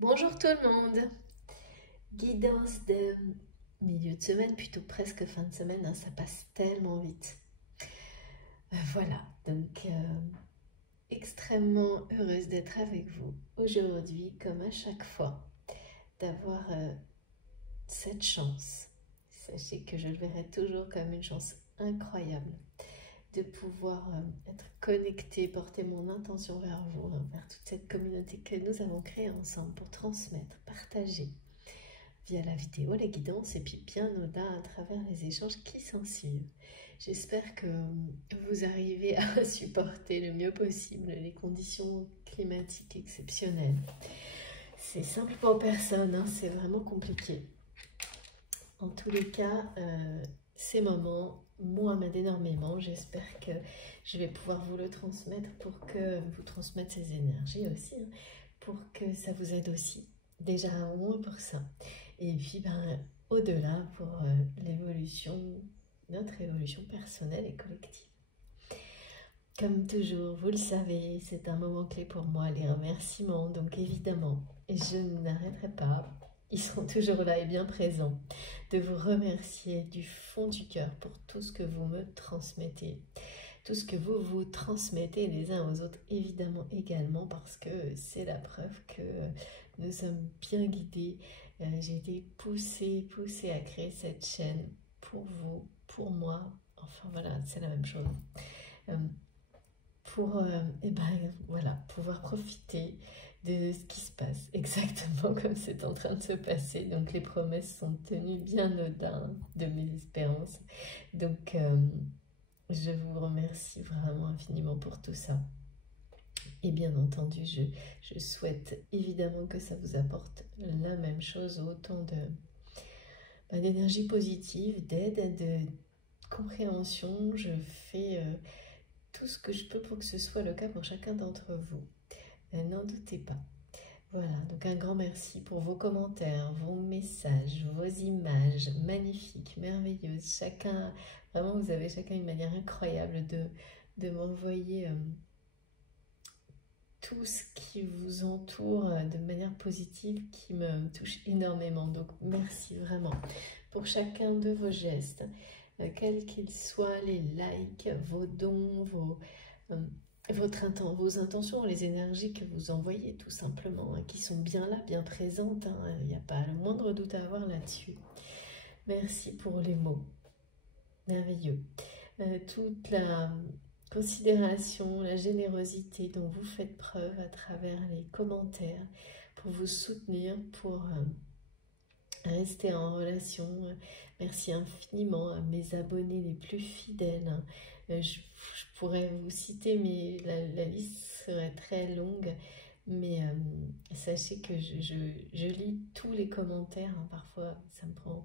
Bonjour tout le monde, guidance de milieu de semaine, plutôt presque fin de semaine, hein, ça passe tellement vite. Voilà, donc extrêmement heureuse d'être avec vous aujourd'hui, comme à chaque fois, d'avoir cette chance. Sachez que je le verrai toujours comme une chance incroyable de pouvoir être connectée, porter mon intention vers vous, hein, vers toute cette communauté que nous avons créée ensemble pour transmettre, partager via la vidéo, les guidances et puis bien au-delà à travers les échanges qui s'en suivent. J'espère que vous arrivez à supporter le mieux possible les conditions climatiques exceptionnelles. C'est simple pour personne, hein, c'est vraiment compliqué. En tous les cas, ces moments, moi, m'aident énormément. J'espère que je vais pouvoir vous le transmettre pour que vous transmettre ces énergies aussi, hein, pour que ça vous aide aussi. Déjà au moins pour ça. Et puis, au-delà pour l'évolution, notre évolution personnelle et collective. Comme toujours, vous le savez, c'est un moment clé pour moi, les remerciements. Donc évidemment, je n'arrêterai pas, ils seront toujours là et bien présents, de vous remercier du fond du cœur pour tout ce que vous me transmettez. Tout ce que vous vous transmettez les uns aux autres, évidemment également, parce que c'est la preuve que nous sommes bien guidés. J'ai été poussée à créer cette chaîne pour vous, pour moi. Enfin voilà, c'est la même chose. Pour voilà, pouvoir profiter de ce qui se passe exactement comme c'est en train de se passer. Donc les promesses sont tenues bien au-delà de mes espérances. Donc je vous remercie vraiment infiniment pour tout ça. Et bien entendu, je souhaite évidemment que ça vous apporte la même chose, autant d'énergie positive, d'aide, de compréhension. Je fais tout ce que je peux pour que ce soit le cas pour chacun d'entre vous. N'en doutez pas. Voilà, donc un grand merci pour vos commentaires, vos messages, vos images magnifiques, merveilleuses. Chacun, vraiment, vous avez chacun une manière incroyable de m'envoyer tout ce qui vous entoure de manière positive qui me touche énormément. Donc merci vraiment pour chacun de vos gestes, quels qu'ils soient, les likes, vos dons, vos intentions, les énergies que vous envoyez tout simplement, hein, qui sont bien là, bien présentes. Il n'y a pas le moindre doute à avoir là-dessus. Merci pour les mots. Merveilleux. Toute la considération, la générosité dont vous faites preuve à travers les commentaires pour vous soutenir, pour rester en relation. Merci infiniment à mes abonnés les plus fidèles. Je pourrais vous citer, mais la liste serait très longue. Mais sachez que je lis tous les commentaires. Hein. Parfois, ça me prend...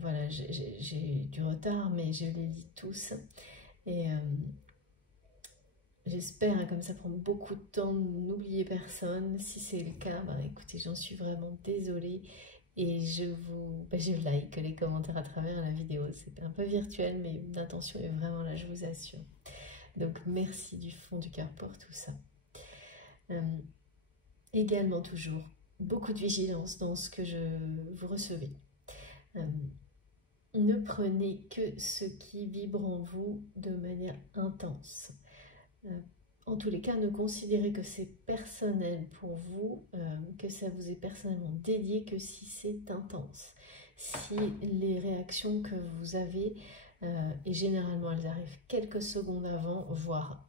voilà, j'ai du retard, mais je les lis tous. Et j'espère, hein, comme ça prend beaucoup de temps, n'oubliez personne. Si c'est le cas, écoutez, j'en suis vraiment désolée. Et je like les commentaires à travers la vidéo. C'est un peu virtuel, mais l'intention est vraiment là, je vous assure. Donc merci du fond du cœur pour tout ça. Également toujours, beaucoup de vigilance dans ce que vous recevez. Ne prenez que ce qui vibre en vous de manière intense. En tous les cas, ne considérez que c'est personnel pour vous, que ça vous est personnellement dédié que si c'est intense. Si les réactions que vous avez, et généralement elles arrivent quelques secondes avant, voire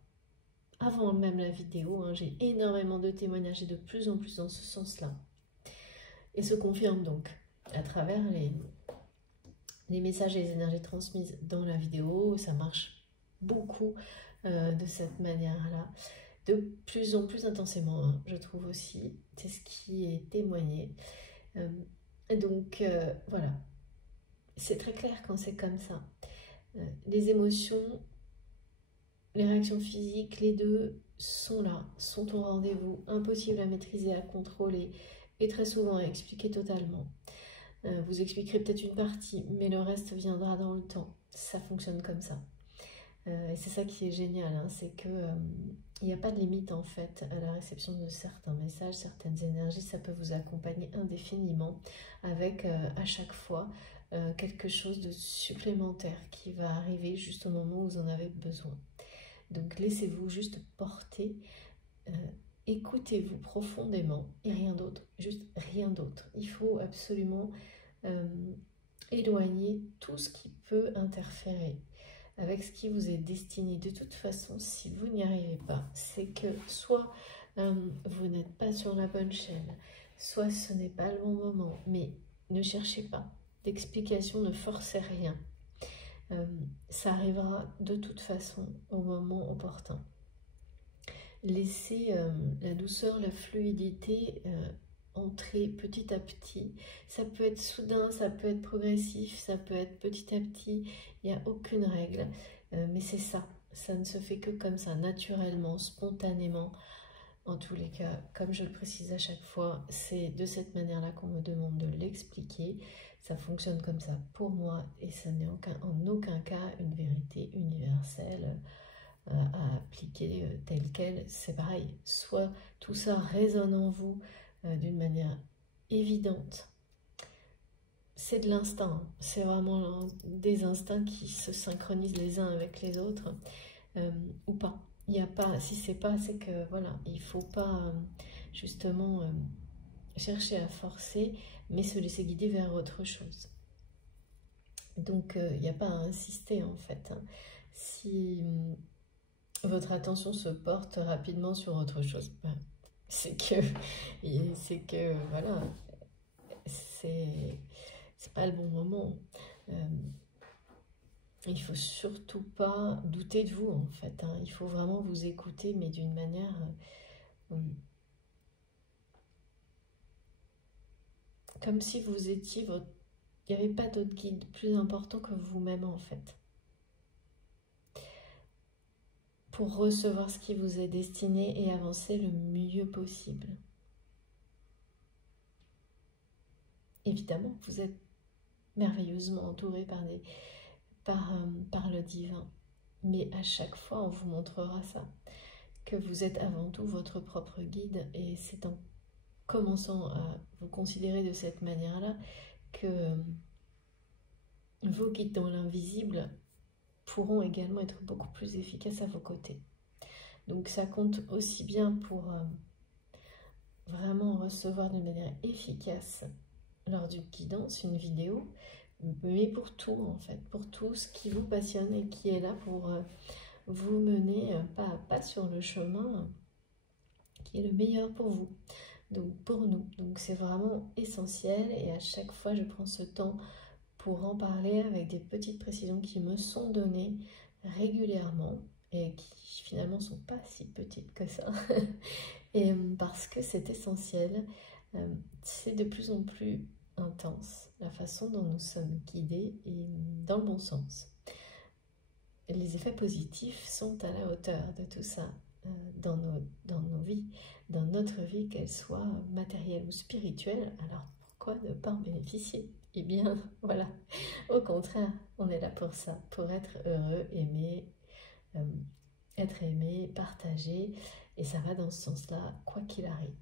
avant même la vidéo, hein, j'ai énormément de témoignages et de plus en plus dans ce sens-là. Et se confirme donc à travers les messages et les énergies transmises dans la vidéo, ça marche beaucoup de cette manière-là, de plus en plus intensément, hein, je trouve aussi, c'est ce qui est témoigné. Donc voilà, c'est très clair quand c'est comme ça. Les émotions, les réactions physiques, les deux sont là, sont au rendez-vous, impossible à maîtriser, à contrôler et très souvent à expliquer totalement. Vous expliquerez peut-être une partie, mais le reste viendra dans le temps. Ça fonctionne comme ça. Et c'est ça qui est génial, hein, c'est que il n'y a pas de limite en fait à la réception de certains messages, certaines énergies. Ça peut vous accompagner indéfiniment avec à chaque fois quelque chose de supplémentaire qui va arriver juste au moment où vous en avez besoin. Donc laissez-vous juste porter, écoutez-vous profondément et rien d'autre, juste rien d'autre. Il faut absolument éloigner tout ce qui peut interférer avec ce qui vous est destiné. De toute façon, si vous n'y arrivez pas, c'est que soit vous n'êtes pas sur la bonne chaîne, soit ce n'est pas le bon moment, mais ne cherchez pas d'explication, ne forcez rien. Ça arrivera de toute façon au moment opportun. Laissez la douceur, la fluidité entrer petit à petit. Ça peut être soudain, ça peut être progressif, ça peut être petit à petit. Il n'y a aucune règle, mais c'est ça. Ça ne se fait que comme ça, naturellement, spontanément. En tous les cas, comme je le précise à chaque fois, c'est de cette manière-là qu'on me demande de l'expliquer. Ça fonctionne comme ça pour moi et ça n'est en aucun cas une vérité universelle à appliquer telle quelle. C'est pareil, soit tout ça résonne en vous d'une manière évidente. C'est de l'instinct, c'est vraiment des instincts qui se synchronisent les uns avec les autres, ou pas. Il n'y a pas, si c'est pas, c'est que voilà, il faut pas justement chercher à forcer, mais se laisser guider vers autre chose. Donc il n'y a pas à insister en fait. Hein. Si votre attention se porte rapidement sur autre chose, ben, c'est que voilà, c'est pas le bon moment. Il faut surtout pas douter de vous en fait. Hein. Il faut vraiment vous écouter, mais d'une manière comme si vous étiez votre... Il n'y avait pas d'autre guide plus important que vous-même en fait. Pour recevoir ce qui vous est destiné et avancer le mieux possible. Évidemment, vous êtes merveilleusement entouré par le divin. Mais à chaque fois, on vous montrera ça, que vous êtes avant tout votre propre guide, et c'est en commençant à vous considérer de cette manière-là que vos guides dans l'invisible pourront également être beaucoup plus efficaces à vos côtés. Donc ça compte aussi bien pour vraiment recevoir de manière efficace lors d'une guidance, une vidéo, mais pour tout en fait, pour tout ce qui vous passionne et qui est là pour vous mener pas à pas sur le chemin qui est le meilleur pour vous, donc pour nous. Donc c'est vraiment essentiel et à chaque fois je prends ce temps pour en parler avec des petites précisions qui me sont données régulièrement et qui finalement sont pas si petites que ça. Et parce que c'est essentiel, c'est de plus en plus intense la façon dont nous sommes guidés et dans le bon sens. Les effets positifs sont à la hauteur de tout ça dans nos vies, dans notre vie, qu'elle soit matérielle ou spirituelle. Alors pourquoi ne pas en bénéficier? Eh bien voilà, au contraire, on est là pour ça, pour être heureux, aimé, être aimé, partagé, et ça va dans ce sens-là, quoi qu'il arrive,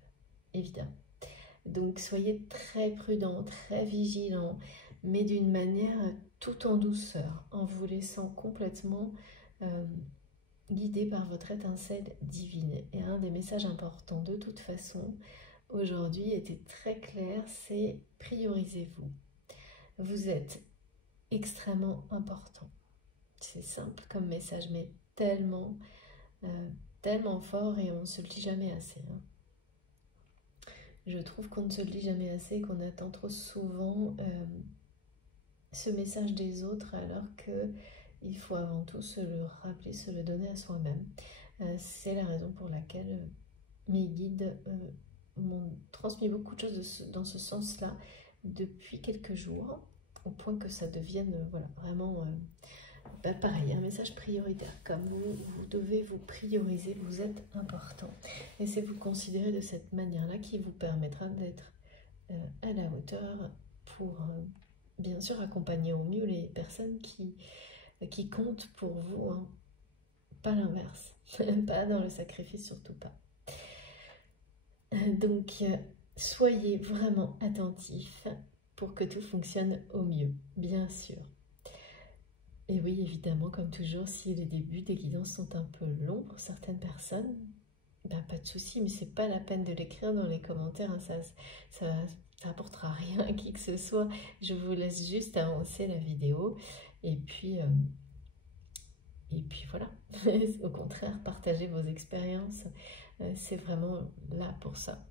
évidemment. Donc soyez très prudents, très vigilants, mais d'une manière tout en douceur, en vous laissant complètement guidé par votre étincelle divine. Et un des messages importants de toute façon, aujourd'hui, était très clair, c'est priorisez-vous. Vous êtes extrêmement important. C'est simple comme message, mais tellement, tellement fort, et on ne se le dit jamais assez. Hein. Je trouve qu'on ne se le dit jamais assez, qu'on attend trop souvent ce message des autres, alors que il faut avant tout se le rappeler, se le donner à soi-même. C'est la raison pour laquelle mes guides m'ont transmis beaucoup de choses dans ce sens-là depuis quelques jours, au point que ça devienne voilà, vraiment pareil, un message prioritaire. Comme vous devez vous prioriser, vous êtes important. Laissez-vous considérer de cette manière-là qui vous permettra d'être à la hauteur pour bien sûr accompagner au mieux les personnes qui comptent pour vous. Hein. pas l'inverse, pas dans le sacrifice, surtout pas. Donc, soyez vraiment attentifs pour que tout fonctionne au mieux, bien sûr. Et oui, évidemment, comme toujours, si les débuts des guidances sont un peu longs pour certaines personnes, ben, pas de souci, mais c'est pas la peine de l'écrire dans les commentaires, hein, ça apportera rien à qui que ce soit. Je vous laisse juste avancer la vidéo et puis voilà. Au contraire, partagez vos expériences, c'est vraiment là pour ça.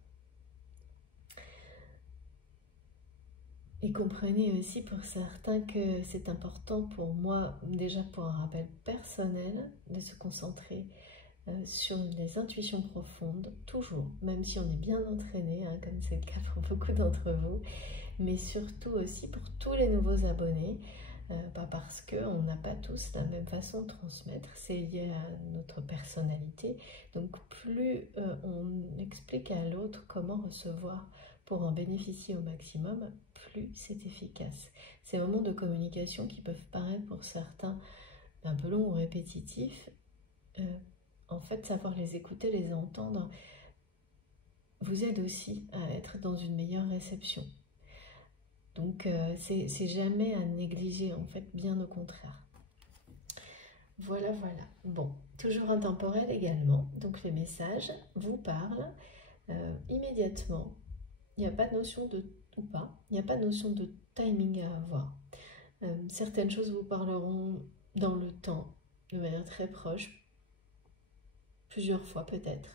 Et comprenez aussi pour certains que c'est important pour moi, déjà pour un rappel personnel, de se concentrer sur les intuitions profondes, toujours, même si on est bien entraîné, hein, comme c'est le cas pour beaucoup d'entre vous, mais surtout aussi pour tous les nouveaux abonnés, parce qu'on n'a pas tous la même façon de transmettre, c'est lié à notre personnalité, donc plus on explique à l'autre comment recevoir pour en bénéficier au maximum, plus c'est efficace. Ces moments de communication qui peuvent paraître pour certains un peu longs ou répétitifs, en fait, savoir les écouter, les entendre, vous aide aussi à être dans une meilleure réception. Donc, c'est jamais à négliger, en fait, bien au contraire. Voilà, voilà. Bon, toujours intemporel également. Donc, les messages vous parlent immédiatement. Il n'y a pas de notion de ou pas. Il n'y a pas de notion de timing à avoir. Certaines choses vous parleront dans le temps, de manière très proche, plusieurs fois peut-être,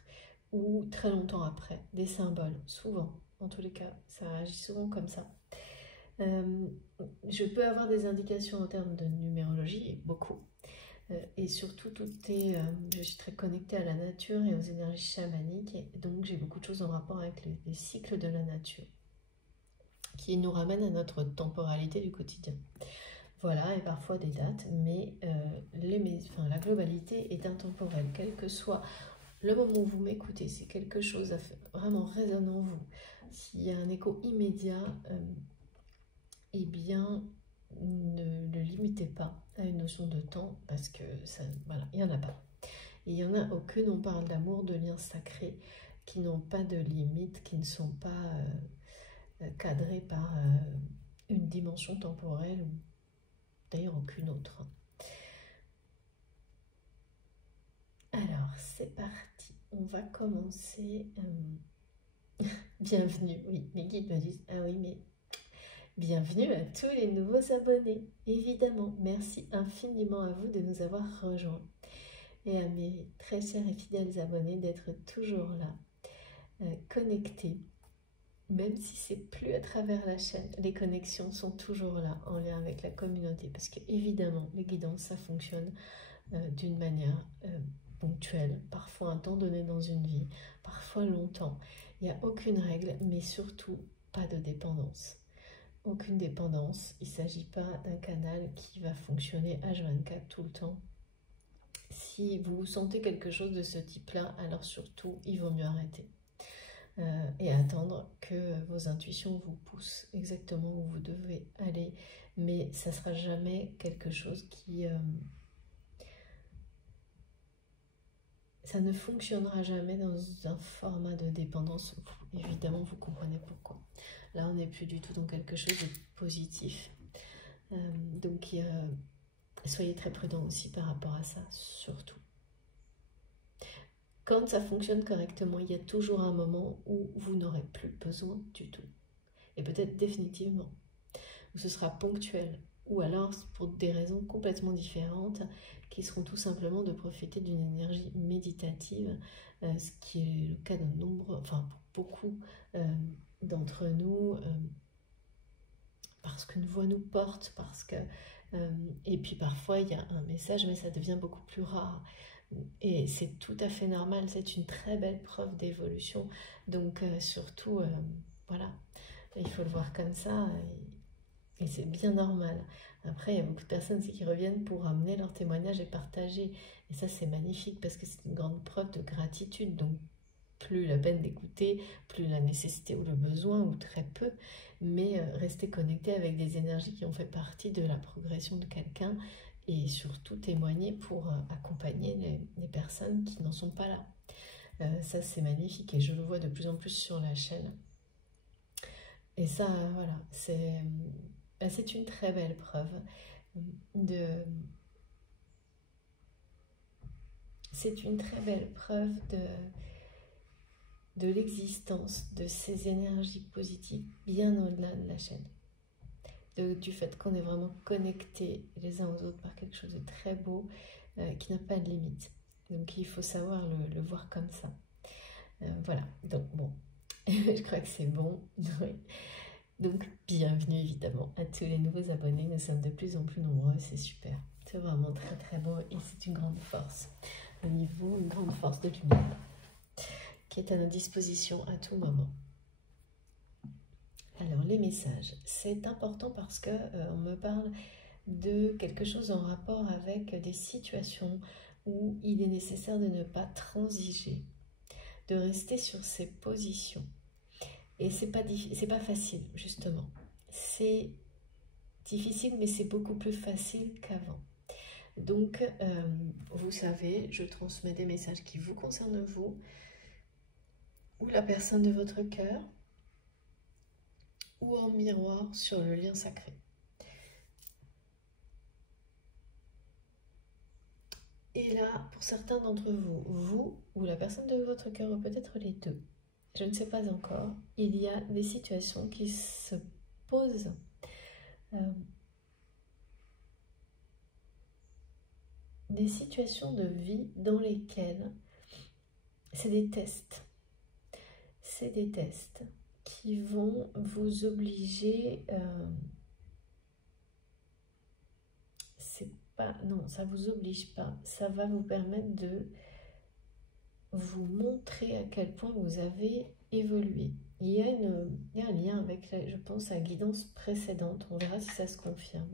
ou très longtemps après, des symboles, souvent, en tous les cas, ça agit souvent comme ça. Je peux avoir des indications en termes de numérologie, beaucoup, et surtout je suis très connectée à la nature et aux énergies chamaniques, et donc j'ai beaucoup de choses en rapport avec les cycles de la nature, qui nous ramènent à notre temporalité du quotidien. Voilà, et parfois des dates, mais la globalité est intemporelle, quel que soit le moment où vous m'écoutez, si quelque chose vraiment résonne en vous, s'il y a un écho immédiat, eh bien, ne le limitez pas à une notion de temps, parce que ça, voilà, il n'y en a pas. Et il n'y en a aucune, on parle d'amour, de liens sacrés, qui n'ont pas de limites, qui ne sont pas cadrés par une dimension temporelle, ou d'ailleurs aucune autre. Alors, c'est parti. On va commencer. Bienvenue. Oui, mes guides me disent, ah oui, mais bienvenue à tous les nouveaux abonnés. Évidemment, merci infiniment à vous de nous avoir rejoints. Et à mes très chers et fidèles abonnés d'être toujours là, connectés. Même si c'est plus à travers la chaîne, les connexions sont toujours là, en lien avec la communauté. Parce que évidemment, les guidances, ça fonctionne d'une manière ponctuelle, parfois un temps donné dans une vie, parfois longtemps. Il n'y a aucune règle, mais surtout pas de dépendance. Aucune dépendance. Il ne s'agit pas d'un canal qui va fonctionner H24 tout le temps. Si vous sentez quelque chose de ce type-là, alors surtout, il vaut mieux arrêter. Et attendre que vos intuitions vous poussent exactement où vous devez aller. Mais ça ne sera jamais quelque chose qui... ça ne fonctionnera jamais dans un format de dépendance. Évidemment, vous comprenez pourquoi. Là, on n'est plus du tout dans quelque chose de positif. Donc, soyez très prudents aussi par rapport à ça, surtout. Quand ça fonctionne correctement, il y a toujours un moment où vous n'aurez plus besoin du tout. Et peut-être définitivement. Où ce sera ponctuel. Ou alors pour des raisons complètement différentes, qui seront tout simplement de profiter d'une énergie méditative, ce qui est le cas de nombreux, enfin pour beaucoup d'entre nous, parce qu'une voix nous porte, parce que et puis parfois il y a un message, mais ça devient beaucoup plus rare. Et c'est tout à fait normal, c'est une très belle preuve d'évolution. Donc surtout, voilà, il faut le voir comme ça. Et c'est bien normal. Après, il y a beaucoup de personnes aussi qui reviennent pour amener leur témoignage et partager. Et ça, c'est magnifique parce que c'est une grande preuve de gratitude. Donc, plus la peine d'écouter, plus la nécessité ou le besoin, ou très peu. Mais rester connecté avec des énergies qui ont fait partie de la progression de quelqu'un, et surtout témoigner pour accompagner les personnes qui n'en sont pas là. Ça c'est magnifique et je le vois de plus en plus sur la chaîne. Et ça, voilà, c'est une très belle preuve de... C'est une très belle preuve de l'existence de ces énergies positives bien au-delà de la chaîne. Du fait qu'on est vraiment connectés les uns aux autres par quelque chose de très beau qui n'a pas de limite. Donc il faut savoir le voir comme ça. Voilà, donc bon, je crois que c'est bon. Donc bienvenue évidemment à tous les nouveaux abonnés, nous sommes de plus en plus nombreux, c'est super. C'est vraiment très très beau et c'est une grande force. Au niveau, une grande force de lumière qui est à notre disposition à tout moment. Alors les messages, c'est important parce que on me parle de quelque chose en rapport avec des situations où il est nécessaire de ne pas transiger, de rester sur ses positions. Et c'est pas facile justement. C'est difficile mais c'est beaucoup plus facile qu'avant. Donc vous savez, je transmets des messages qui vous concernent vous ou la personne de votre cœur, ou en miroir sur le lien sacré. Et là, pour certains d'entre vous, vous ou la personne de votre cœur, ou peut-être les deux, je ne sais pas encore, il y a des situations qui se posent des situations de vie dans lesquelles c'est des tests. C'est des tests qui vont vous obliger... non, ça vous oblige pas. Ça va vous permettre de vous montrer à quel point vous avez évolué. Il y a un lien avec, je pense, la guidance précédente. On verra si ça se confirme.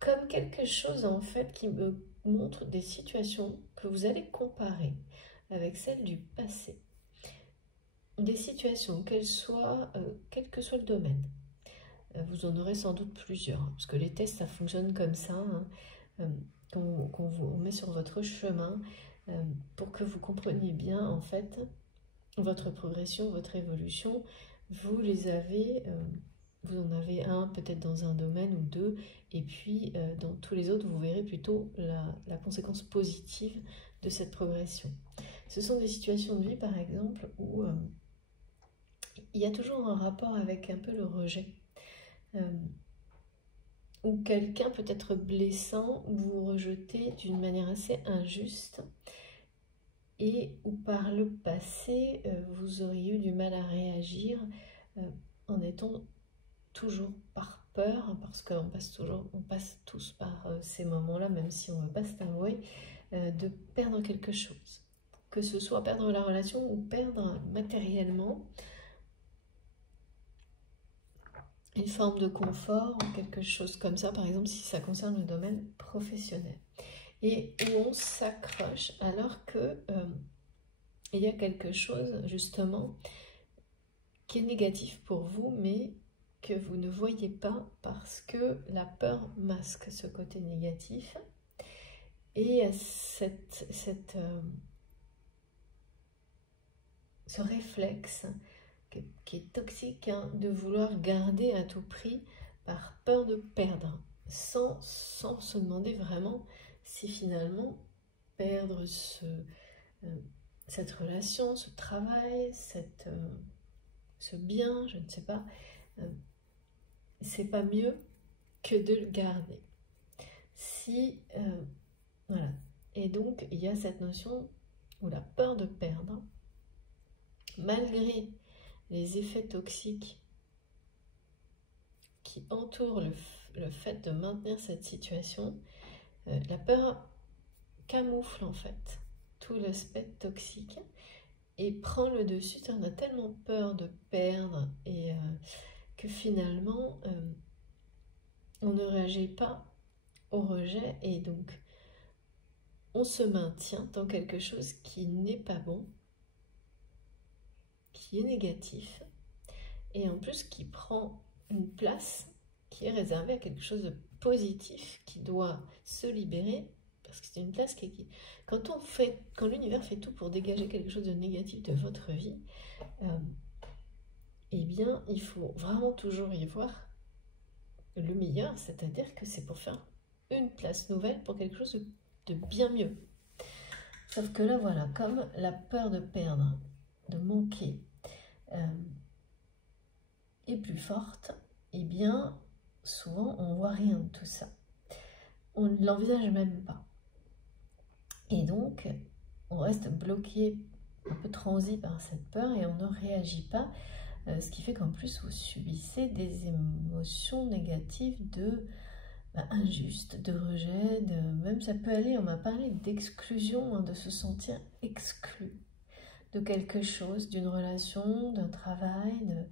Comme quelque chose, en fait, qui me montre des situations que vous allez comparer avec celles du passé. Des situations, quel que soit le domaine. Vous en aurez sans doute plusieurs, parce que les tests, ça fonctionne comme ça, hein, qu'on vous met sur votre chemin pour que vous compreniez bien, en fait, votre progression, votre évolution. Vous en avez un peut-être dans un domaine ou deux, et puis dans tous les autres, vous verrez plutôt la conséquence positive de cette progression. Ce sont des situations de vie, par exemple, où il y a toujours un rapport avec un peu le rejet. Ou quelqu'un peut être blessant, ou vous rejetez d'une manière assez injuste, et où par le passé, vous auriez eu du mal à réagir en étant toujours par peur, hein, parce qu'on passe tous par ces moments-là, même si on ne veut pas s'avouer, de perdre quelque chose. Que ce soit perdre la relation ou perdre matériellement une forme de confort ou quelque chose comme ça, par exemple si ça concerne le domaine professionnel. Et où on s'accroche alors que il y a quelque chose justement qui est négatif pour vous, mais que vous ne voyez pas parce que la peur masque ce côté négatif. Et ce réflexe qui est toxique, hein, de vouloir garder à tout prix par peur de perdre, sans se demander vraiment si finalement perdre cette relation, ce travail, ce bien, je ne sais pas, c'est pas mieux que de le garder. Voilà. Et donc il y a cette notion où la peur de perdre, malgré les effets toxiques qui entourent le fait de maintenir cette situation, la peur camoufle en fait tout l'aspect toxique et prend le dessus. On a tellement peur de perdre et que finalement on ne réagit pas au rejet et donc on se maintient dans quelque chose qui n'est pas bon, qui est négatif et en plus qui prend une place qui est réservée à quelque chose de positif, qui doit se libérer, parce que c'est une place qui est... Quand l'univers fait tout pour dégager quelque chose de négatif de votre vie, eh bien, il faut vraiment toujours y voir le meilleur, c'est-à-dire que c'est pour faire une place nouvelle pour quelque chose de bien mieux. Sauf que là, voilà, comme la peur de perdre, de manquer, est plus forte, eh bien, souvent, on voit rien de tout ça. On ne l'envisage même pas. Et donc, on reste bloqué, un peu transi par cette peur et on ne réagit pas, ce qui fait qu'en plus, vous subissez des émotions négatives de injuste, de rejet, même ça peut aller, on m'a parlé d'exclusion, de se sentir exclu de quelque chose, d'une relation, d'un travail,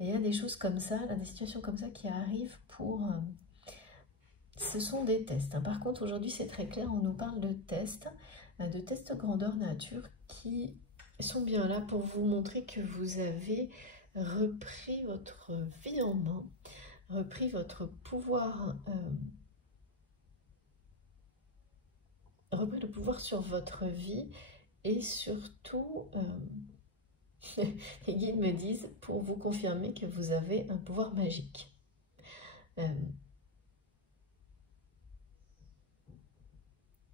et il y a des choses comme ça, là, des situations comme ça qui arrivent pour... ce sont des tests. Par contre, aujourd'hui, c'est très clair, on nous parle de tests grandeur nature qui sont bien là pour vous montrer que vous avez repris votre vie en main, repris votre pouvoir, repris le pouvoir sur votre vie et surtout... les guides me disent pour vous confirmer que vous avez un pouvoir magique.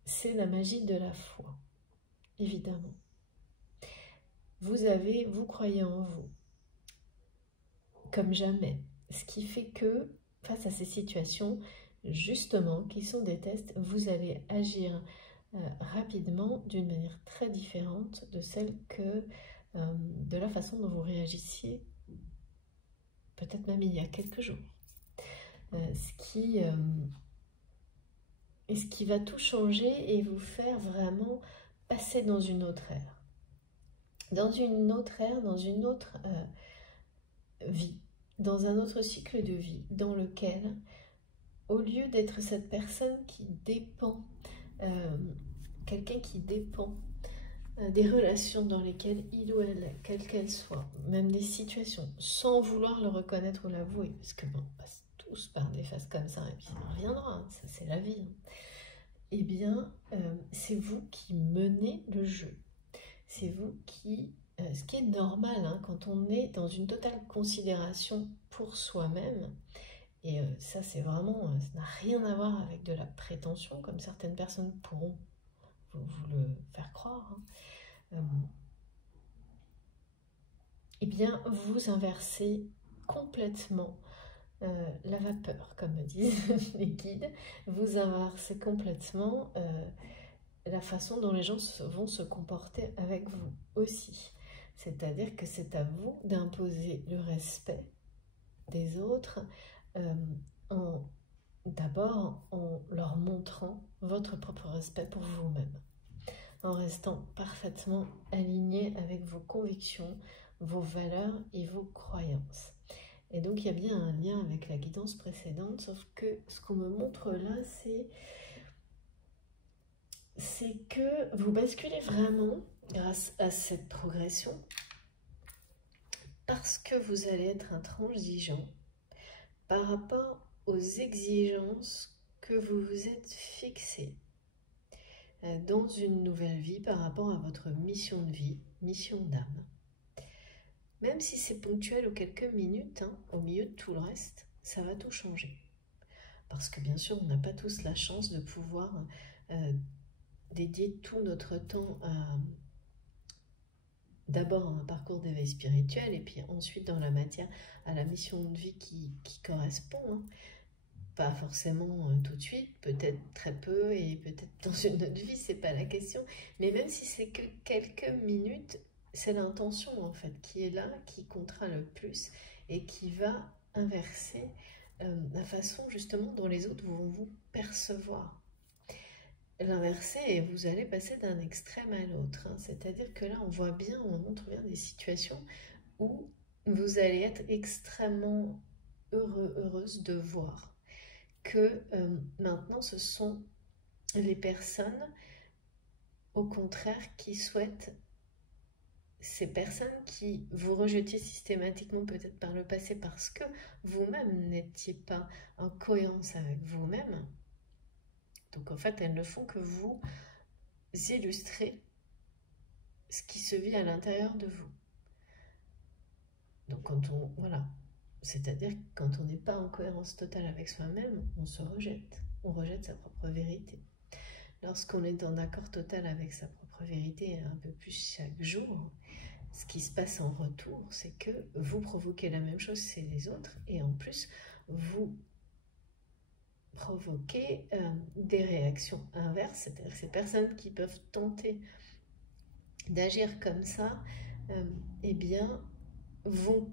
C'est la magie de la foi, évidemment. Vous croyez en vous, comme jamais. Ce qui fait que, face à ces situations, justement, qui sont des tests, vous allez agir rapidement d'une manière très différente de celle que, de la façon dont vous réagissiez, peut-être même il y a quelques jours. Ce qui va tout changer et vous faire vraiment passer dans une autre ère. Dans une autre ère, dans une autre vie, dans un autre cycle de vie, dans lequel, au lieu d'être cette personne qui dépend, quelqu'un qui dépend des relations dans lesquelles il ou elle, quelle qu'elle soit, même des situations, sans vouloir le reconnaître ou l'avouer, parce que bon, on passe tous par des phases comme ça, et puis ça reviendra, hein, ça c'est la vie. Eh bien, c'est vous qui menez le jeu. C'est vous qui... ce qui est normal, hein, quand on est dans une totale considération pour soi-même, et ça c'est vraiment, ça n'a rien à voir avec de la prétention, comme certaines personnes pourront vous le faire croire, hein. Eh bien, vous inversez complètement la vapeur, comme me disent les guides, vous inversez complètement la façon dont les gens vont se comporter avec vous aussi. C'est-à-dire que c'est à vous d'imposer le respect des autres, d'abord en leur montrant votre propre respect pour vous-même, en restant parfaitement aligné avec vos convictions, vos valeurs et vos croyances. Et donc il y a bien un lien avec la guidance précédente, sauf que ce qu'on me montre là, c'est que vous basculez vraiment grâce à cette progression parce que vous allez être intransigeant par rapport aux exigences que vous vous êtes fixées dans une nouvelle vie par rapport à votre mission de vie, mission d'âme. Même si c'est ponctuel ou quelques minutes, hein, au milieu de tout le reste, ça va tout changer. Parce que bien sûr, on n'a pas tous la chance de pouvoir dédier tout notre temps à d'abord un parcours d'éveil spirituel et puis ensuite dans la matière à la mission de vie qui correspond, hein. Pas forcément tout de suite, peut-être très peu et peut-être dans une autre vie, c'est pas la question. Mais même si c'est que quelques minutes, c'est l'intention en fait qui est là, qui comptera le plus et qui va inverser la façon justement dont les autres vont vous percevoir. L'inverser et vous allez passer d'un extrême à l'autre, hein. C'est-à-dire que là on voit bien, on montre bien des situations où vous allez être extrêmement heureuse de voir que maintenant ce sont les personnes au contraire qui souhaitent ces personnes qui vous rejetiez systématiquement peut-être par le passé parce que vous-même n'étiez pas en cohérence avec vous-même. Donc en fait, elles ne font que vous illustrer ce qui se vit à l'intérieur de vous. Donc voilà, c'est-à-dire que quand on n'est pas en cohérence totale avec soi-même, on se rejette. On rejette sa propre vérité. Lorsqu'on est en accord total avec sa propre vérité, un peu plus chaque jour, ce qui se passe en retour, c'est que vous provoquez la même chose chez les autres et en plus, vous provoquez des réactions inverses, c'est-à-dire que ces personnes qui peuvent tenter d'agir comme ça, eh bien, vont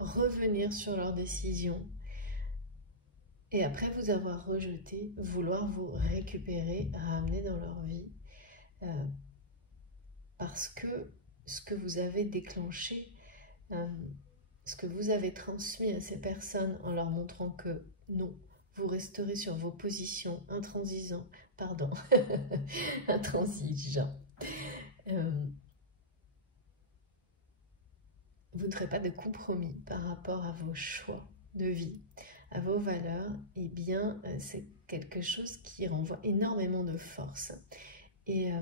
revenir sur leurs décisions et après vous avoir rejeté, vouloir vous récupérer, ramener dans leur vie, parce que ce que vous avez déclenché, ce que vous avez transmis à ces personnes en leur montrant que non, vous resterez sur vos positions intransigeants, intransigeants. Vous ne ferez pas de compromis par rapport à vos choix de vie, à vos valeurs, et bien c'est quelque chose qui renvoie énormément de force. Et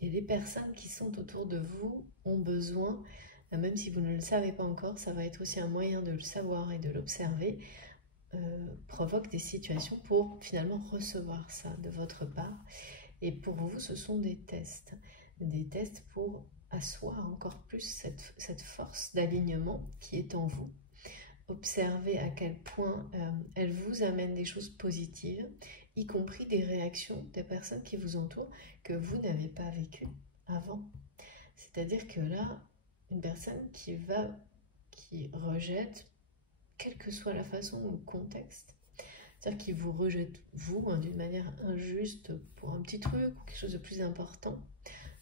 les personnes qui sont autour de vous ont besoin, même si vous ne le savez pas encore, ça va être aussi un moyen de le savoir et de l'observer, provoque des situations pour finalement recevoir ça de votre part. Et pour vous, ce sont des tests pour asseoir encore plus cette force d'alignement qui est en vous. Observez à quel point elle vous amène des choses positives, y compris des réactions des personnes qui vous entourent que vous n'avez pas vécues avant. C'est-à-dire que là, une personne qui rejette, quelle que soit la façon ou le contexte, c'est-à-dire qui vous rejette, vous, d'une manière injuste pour un petit truc ou quelque chose de plus important.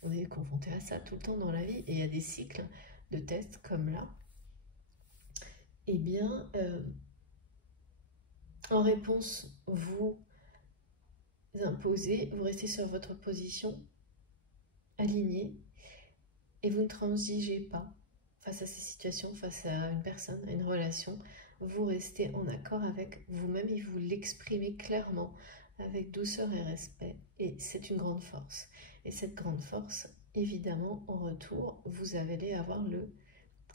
On est confronté à ça tout le temps dans la vie et il y a des cycles de tests comme là. Eh bien, en réponse, vous imposez, vous restez sur votre position alignée et vous ne transigez pas face à ces situations, face à une personne, à une relation. Vous restez en accord avec vous-même et vous l'exprimez clairement avec douceur et respect. Et c'est une grande force. Et cette grande force, évidemment, en retour, vous allez avoir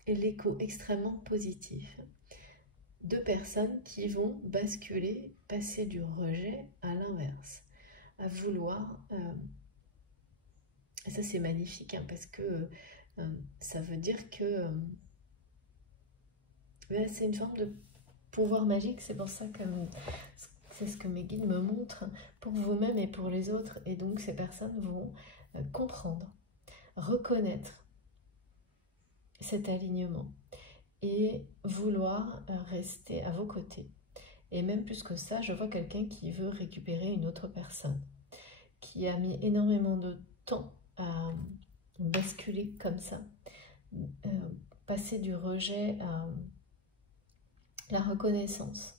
l'écho extrêmement positif de personnes qui vont basculer, passer du rejet à l'inverse, à vouloir... et ça c'est magnifique hein, parce que ça veut dire que c'est une forme de pouvoir magique, c'est pour ça que c'est ce que mes guides me montrent pour vous-même et pour les autres. Et donc ces personnes vont comprendre, reconnaître cet alignement et vouloir rester à vos côtés. Et même plus que ça, je vois quelqu'un qui veut récupérer une autre personne, qui a mis énormément de temps à basculer comme ça, passer du rejet à la reconnaissance.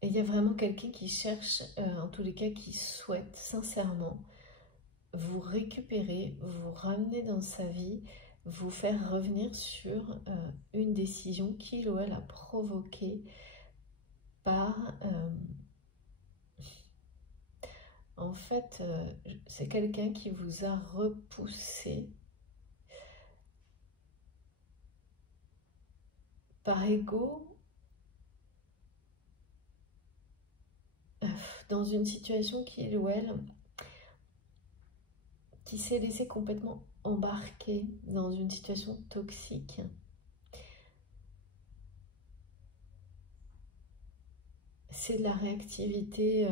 Et il y a vraiment quelqu'un qui cherche, en tous les cas, qui souhaite sincèrement vous récupérer, vous ramener dans sa vie, vous faire revenir sur une décision qu'il ou elle a provoquée par... en fait, c'est quelqu'un qui vous a repoussé par ego dans une situation qu'il ou elle qui s'est laissé complètement embarquer dans une situation toxique. C'est de la réactivité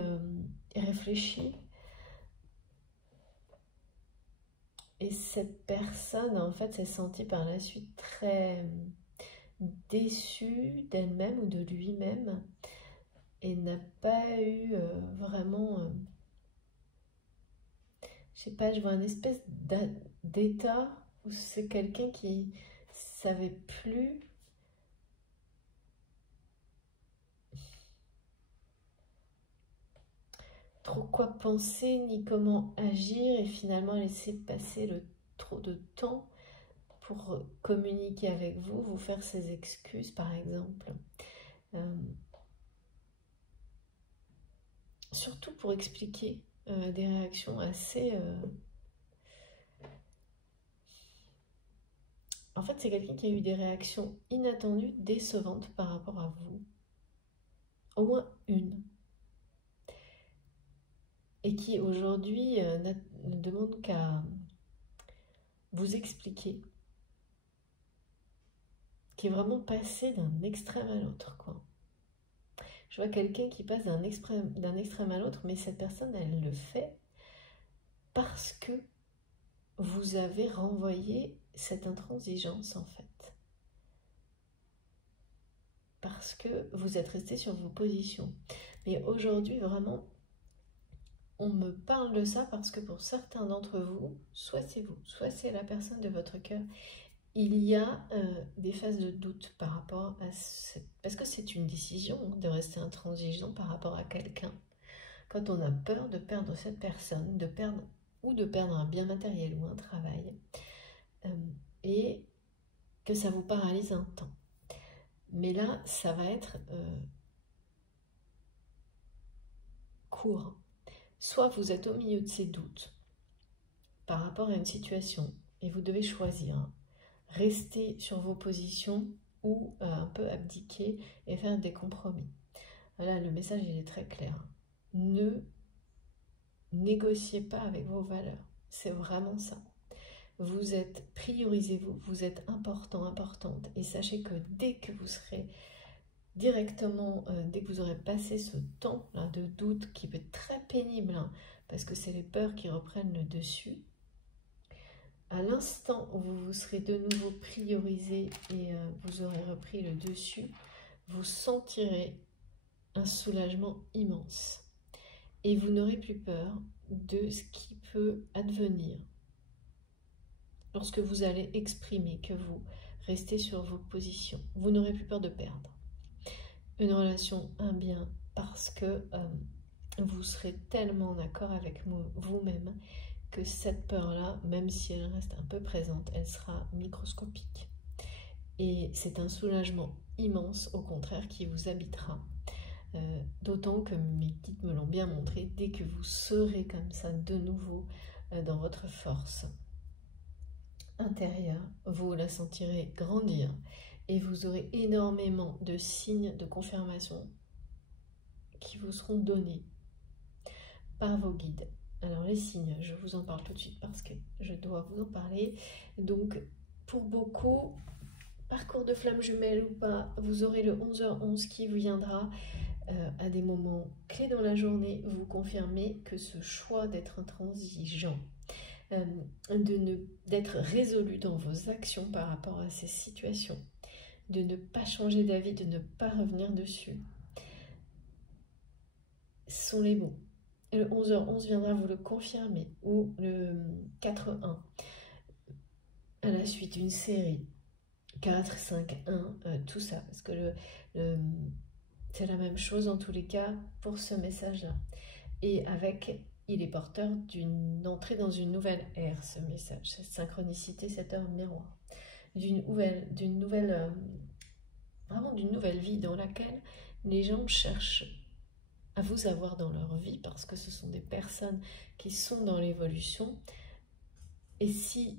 réfléchie. Et cette personne, en fait, s'est sentie par la suite très déçue d'elle-même ou de lui-même et n'a pas eu vraiment... je sais pas, je vois une espèce d'état où c'est quelqu'un qui savait plus trop quoi penser ni comment agir et finalement laisser passer trop de temps pour communiquer avec vous, vous faire ses excuses par exemple. Surtout pour expliquer des réactions assez... En fait, c'est quelqu'un qui a eu des réactions inattendues, décevantes par rapport à vous. Au moins une. Et qui aujourd'hui ne demande qu'à vous expliquer. Qui est vraiment passé d'un extrême à l'autre, quoi. Je vois quelqu'un qui passe d'un extrême à l'autre, mais cette personne, elle le fait parce que vous avez renvoyé cette intransigeance, en fait. Parce que vous êtes resté sur vos positions. Mais aujourd'hui, vraiment, on me parle de ça parce que pour certains d'entre vous, soit c'est vous, soit c'est la personne de votre cœur, il y a des phases de doute par rapport à parce que c'est une décision de rester intransigeant par rapport à quelqu'un. Quand on a peur de perdre cette personne, de perdre un bien matériel ou un travail, et que ça vous paralyse un temps. Mais là, ça va être court. Soit vous êtes au milieu de ces doutes par rapport à une situation et vous devez choisir. Rester sur vos positions ou un peu abdiquer et faire des compromis. Voilà, le message il est très clair. Ne négociez pas avec vos valeurs. C'est vraiment ça. Vous êtes, priorisez-vous, vous êtes important, importante. Et sachez que dès que vous serez directement, dès que vous aurez passé ce temps là de doute qui peut être très pénible, hein, parce que c'est les peurs qui reprennent le dessus, à l'instant où vous vous serez de nouveau priorisé et vous aurez repris le dessus, vous sentirez un soulagement immense. Et vous n'aurez plus peur de ce qui peut advenir lorsque vous allez exprimer que vous restez sur vos positions. Vous n'aurez plus peur de perdre une relation, un bien, parce que vous serez tellement en accord avec vous-même que cette peur-là, même si elle reste un peu présente, elle sera microscopique. Et c'est un soulagement immense, au contraire, qui vous habitera. D'autant que mes guides me l'ont bien montré, dès que vous serez comme ça de nouveau dans votre force intérieure, vous la sentirez grandir et vous aurez énormément de signes de confirmation qui vous seront donnés par vos guides. Alors les signes, je vous en parle tout de suite parce que je dois vous en parler. Donc pour beaucoup, parcours de flamme jumelle ou pas, vous aurez le 11h11 qui viendra à des moments clés dans la journée, vous confirmez que ce choix d'être intransigeant, d'être résolu dans vos actions par rapport à ces situations, de ne pas changer d'avis, de ne pas revenir dessus, sont les bons. Le 11h11 viendra vous le confirmer, ou le 4-1, à la suite d'une série, 4, 5, 1, tout ça, parce que c'est la même chose en tous les cas pour ce message-là. Et avec, il est porteur d'une entrée dans une nouvelle ère, ce message, cette synchronicité, cette heure miroir, vraiment d'une nouvelle vie dans laquelle les gens cherchent à vous avoir dans leur vie parce que ce sont des personnes qui sont dans l'évolution. Et si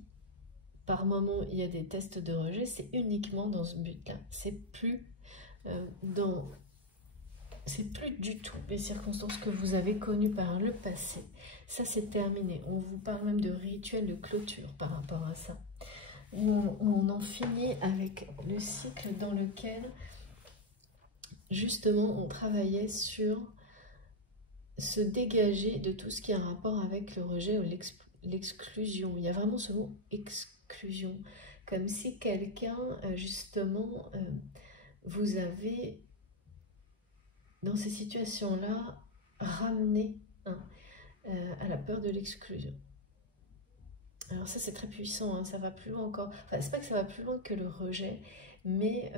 par moment il y a des tests de rejet, c'est uniquement dans ce but-là. C'est plus du tout les circonstances que vous avez connues par le passé. Ça, c'est terminé. On vous parle même de rituel de clôture par rapport à ça. On en finit avec le cycle dans lequel, justement, on travaillait sur se dégager de tout ce qui a un rapport avec le rejet ou l'exclusion. Il y a vraiment ce mot exclusion, comme si quelqu'un, justement, vous avait, dans ces situations-là, ramené à la peur de l'exclusion. Alors ça, c'est très puissant, hein, ça va plus loin encore. Enfin, c'est pas que ça va plus loin que le rejet, mais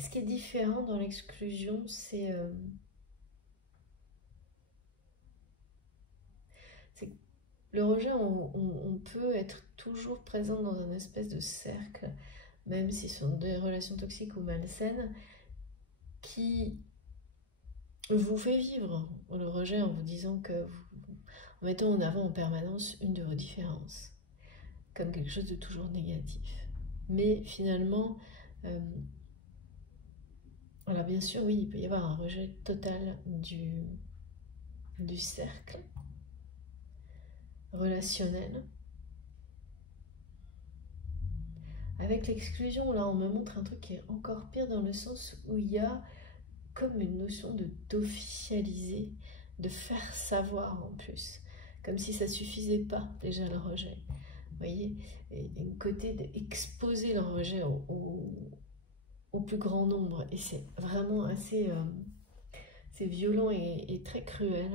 Ce qui est différent dans l'exclusion, c'est le rejet, on peut être toujours présent dans un espèce de cercle, même si ce sont des relations toxiques ou malsaines, qui vous fait vivre le rejet en vous disant que en mettant en avant en permanence une de vos différences, comme quelque chose de toujours négatif. Mais finalement, alors bien sûr, oui, il peut y avoir un rejet total du cercle relationnel. Avec l'exclusion, là, on me montre un truc qui est encore pire dans le sens où il y a comme une notion d'officialiser, de faire savoir en plus, comme si ça suffisait pas déjà le rejet. Vous voyez, et un côté d'exposer le rejet au plus grand nombre, et c'est vraiment assez c'est violent et très cruel.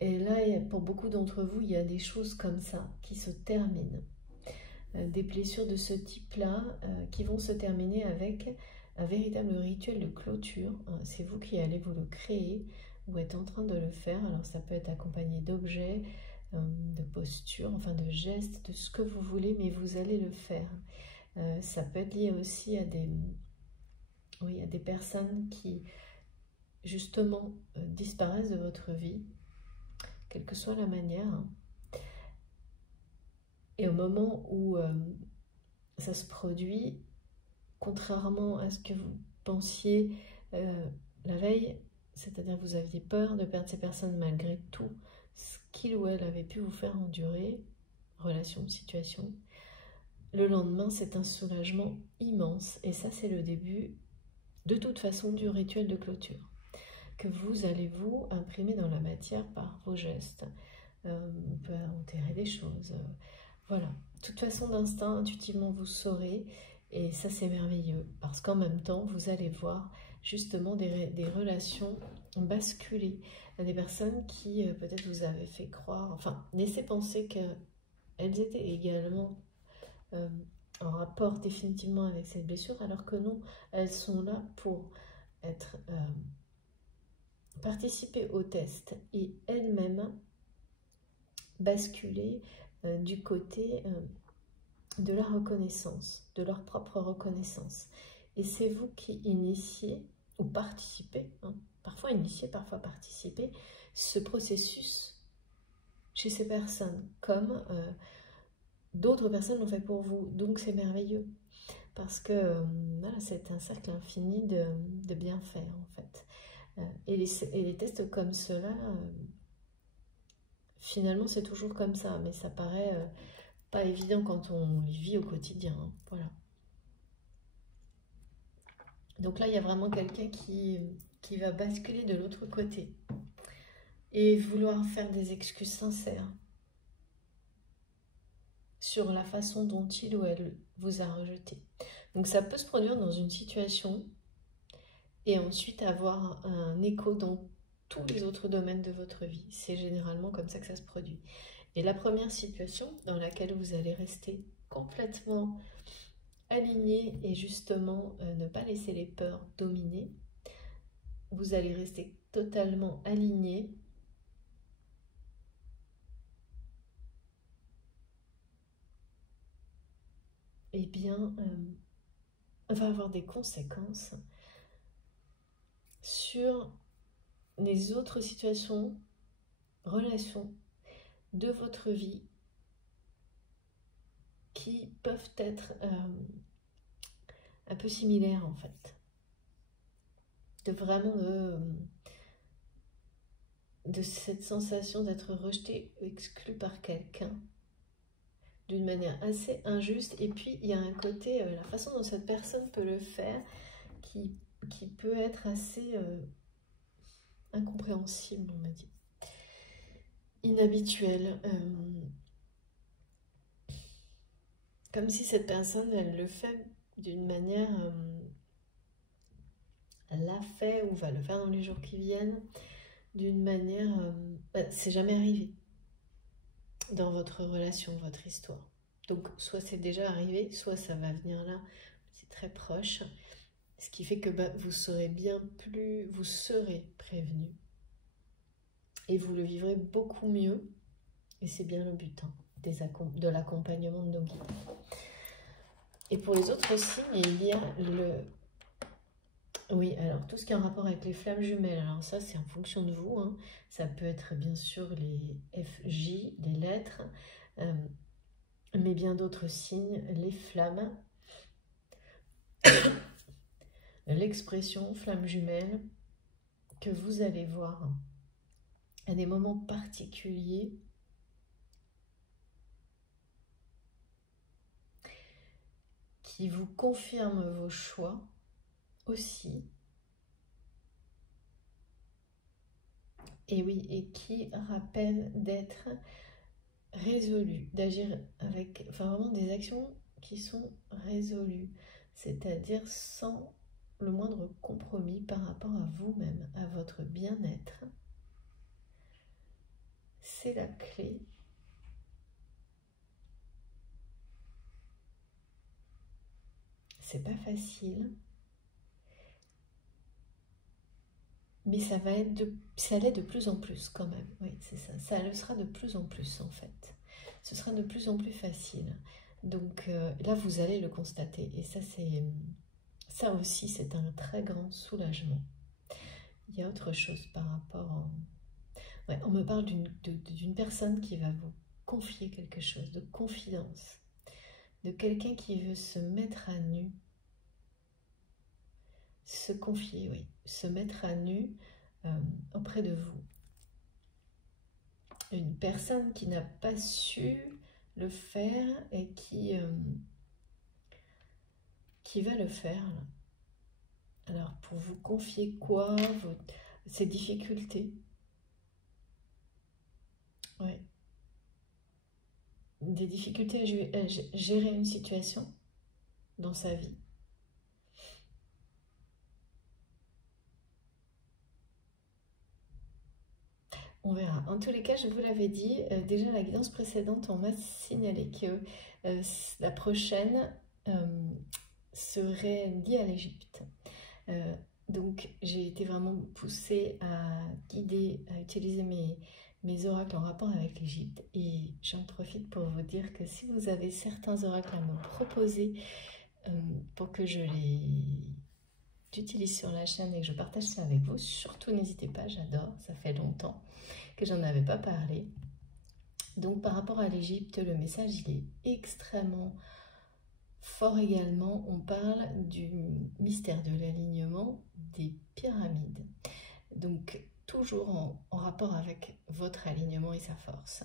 Et là, pour beaucoup d'entre vous, il y a des choses comme ça qui se terminent. Des blessures de ce type-là qui vont se terminer avec un véritable rituel de clôture. C'est vous qui allez vous le créer ou êtes en train de le faire. Alors ça peut être accompagné d'objets, de postures, enfin de gestes, de ce que vous voulez, mais vous allez le faire. Ça peut être lié aussi à des personnes qui justement disparaissent de votre vie, quelle que soit la manière. Et au moment où ça se produit, contrairement à ce que vous pensiez la veille, c'est-à-dire que vous aviez peur de perdre ces personnes malgré tout ce qu'il ou elle avait pu vous faire endurer, relation, situation, le lendemain c'est un soulagement immense et ça c'est le début de toute façon du rituel de clôture que vous allez vous imprimer dans la matière par vos gestes. On peut enterrer des choses, voilà. De toute façon d'instinct, intuitivement vous saurez. Et ça, c'est merveilleux, parce qu'en même temps, vous allez voir justement des relations basculer. Il y a des personnes qui, peut-être, vous avez fait croire, enfin, laissez penser qu'elles étaient également en rapport définitivement avec cette blessure, alors que non, elles sont là pour être participer au test et elles-mêmes basculer du côté de la reconnaissance, de leur propre reconnaissance. Et c'est vous qui initiez ou participez, parfois initiez, parfois participez, ce processus chez ces personnes, comme d'autres personnes l'ont fait pour vous. Donc c'est merveilleux, parce que voilà, c'est un cercle infini de bienfaits en fait. Et les tests comme cela, finalement c'est toujours comme ça, mais ça paraît pas évident quand on les vit au quotidien. Voilà. Donc là, il y a vraiment quelqu'un qui va basculer de l'autre côté et vouloir faire des excuses sincères sur la façon dont il ou elle vous a rejeté. Donc ça peut se produire dans une situation et ensuite avoir un écho dans tous les autres domaines de votre vie. C'est généralement comme ça que ça se produit. Et la première situation dans laquelle vous allez rester complètement aligné et justement ne pas laisser les peurs dominer, vous allez rester totalement aligné et bien va avoir des conséquences sur les autres situations, relations de votre vie qui peuvent être un peu similaires en fait. De vraiment de cette sensation d'être rejeté ou exclu par quelqu'un d'une manière assez injuste. Et puis il y a un côté, la façon dont cette personne peut le faire qui peut être assez incompréhensible, on m'a dit, inhabituel, comme si cette personne elle le fait d'une manière, elle l'a fait ou va le faire dans les jours qui viennent d'une manière, c'est jamais arrivé dans votre relation, votre histoire. Donc soit c'est déjà arrivé, soit ça va venir là c'est très proche. Ce qui fait que vous serez prévenu. Et vous le vivrez beaucoup mieux. Et c'est bien le but de l'accompagnement de nos guides. Et pour les autres signes, il y a le... Oui, alors tout ce qui est en rapport avec les flammes jumelles, alors ça c'est en fonction de vous. Hein. Ça peut être bien sûr les FJ, les lettres, mais bien d'autres signes, les flammes, l'expression flamme jumelle que vous allez voir à des moments particuliers. Qui vous confirme vos choix aussi. Et oui, et qui rappelle d'être résolu, d'agir avec, enfin vraiment des actions qui sont résolues, c'est-à-dire sans le moindre compromis par rapport à vous-même, à votre bien-être. C'est la clé. C'est pas facile. Mais ça l'est de plus en plus quand même. Oui, c'est ça. Ça le sera de plus en plus en fait. Ce sera de plus en plus facile. Donc là, vous allez le constater. Et ça aussi, c'est un très grand soulagement. Il y a autre chose par rapport... Ouais, on me parle d'une personne qui va vous confier quelque chose, de confidence. De quelqu'un qui veut se mettre à nu. Se confier, oui. Se mettre à nu auprès de vous. Une personne qui n'a pas su le faire et qui va le faire. Alors, pour vous confier quoi? Ces difficultés. Ouais. Des difficultés à gérer une situation dans sa vie. On verra. En tous les cas, je vous l'avais dit, déjà la guidance précédente, on m'a signalé que la prochaine serait liée à l'Égypte. Donc j'ai été vraiment poussée à guider, à utiliser mes oracles en rapport avec l'Égypte. Et j'en profite pour vous dire que si vous avez certains oracles à me proposer pour que je les utilise sur la chaîne et que je partage ça avec vous, surtout n'hésitez pas, j'adore, ça fait longtemps que j'en avais pas parlé. Donc par rapport à l'Égypte, le message il est extrêmement fort également. On parle du mystère de l'alignement des pyramides. Donc toujours en rapport avec votre alignement et sa force.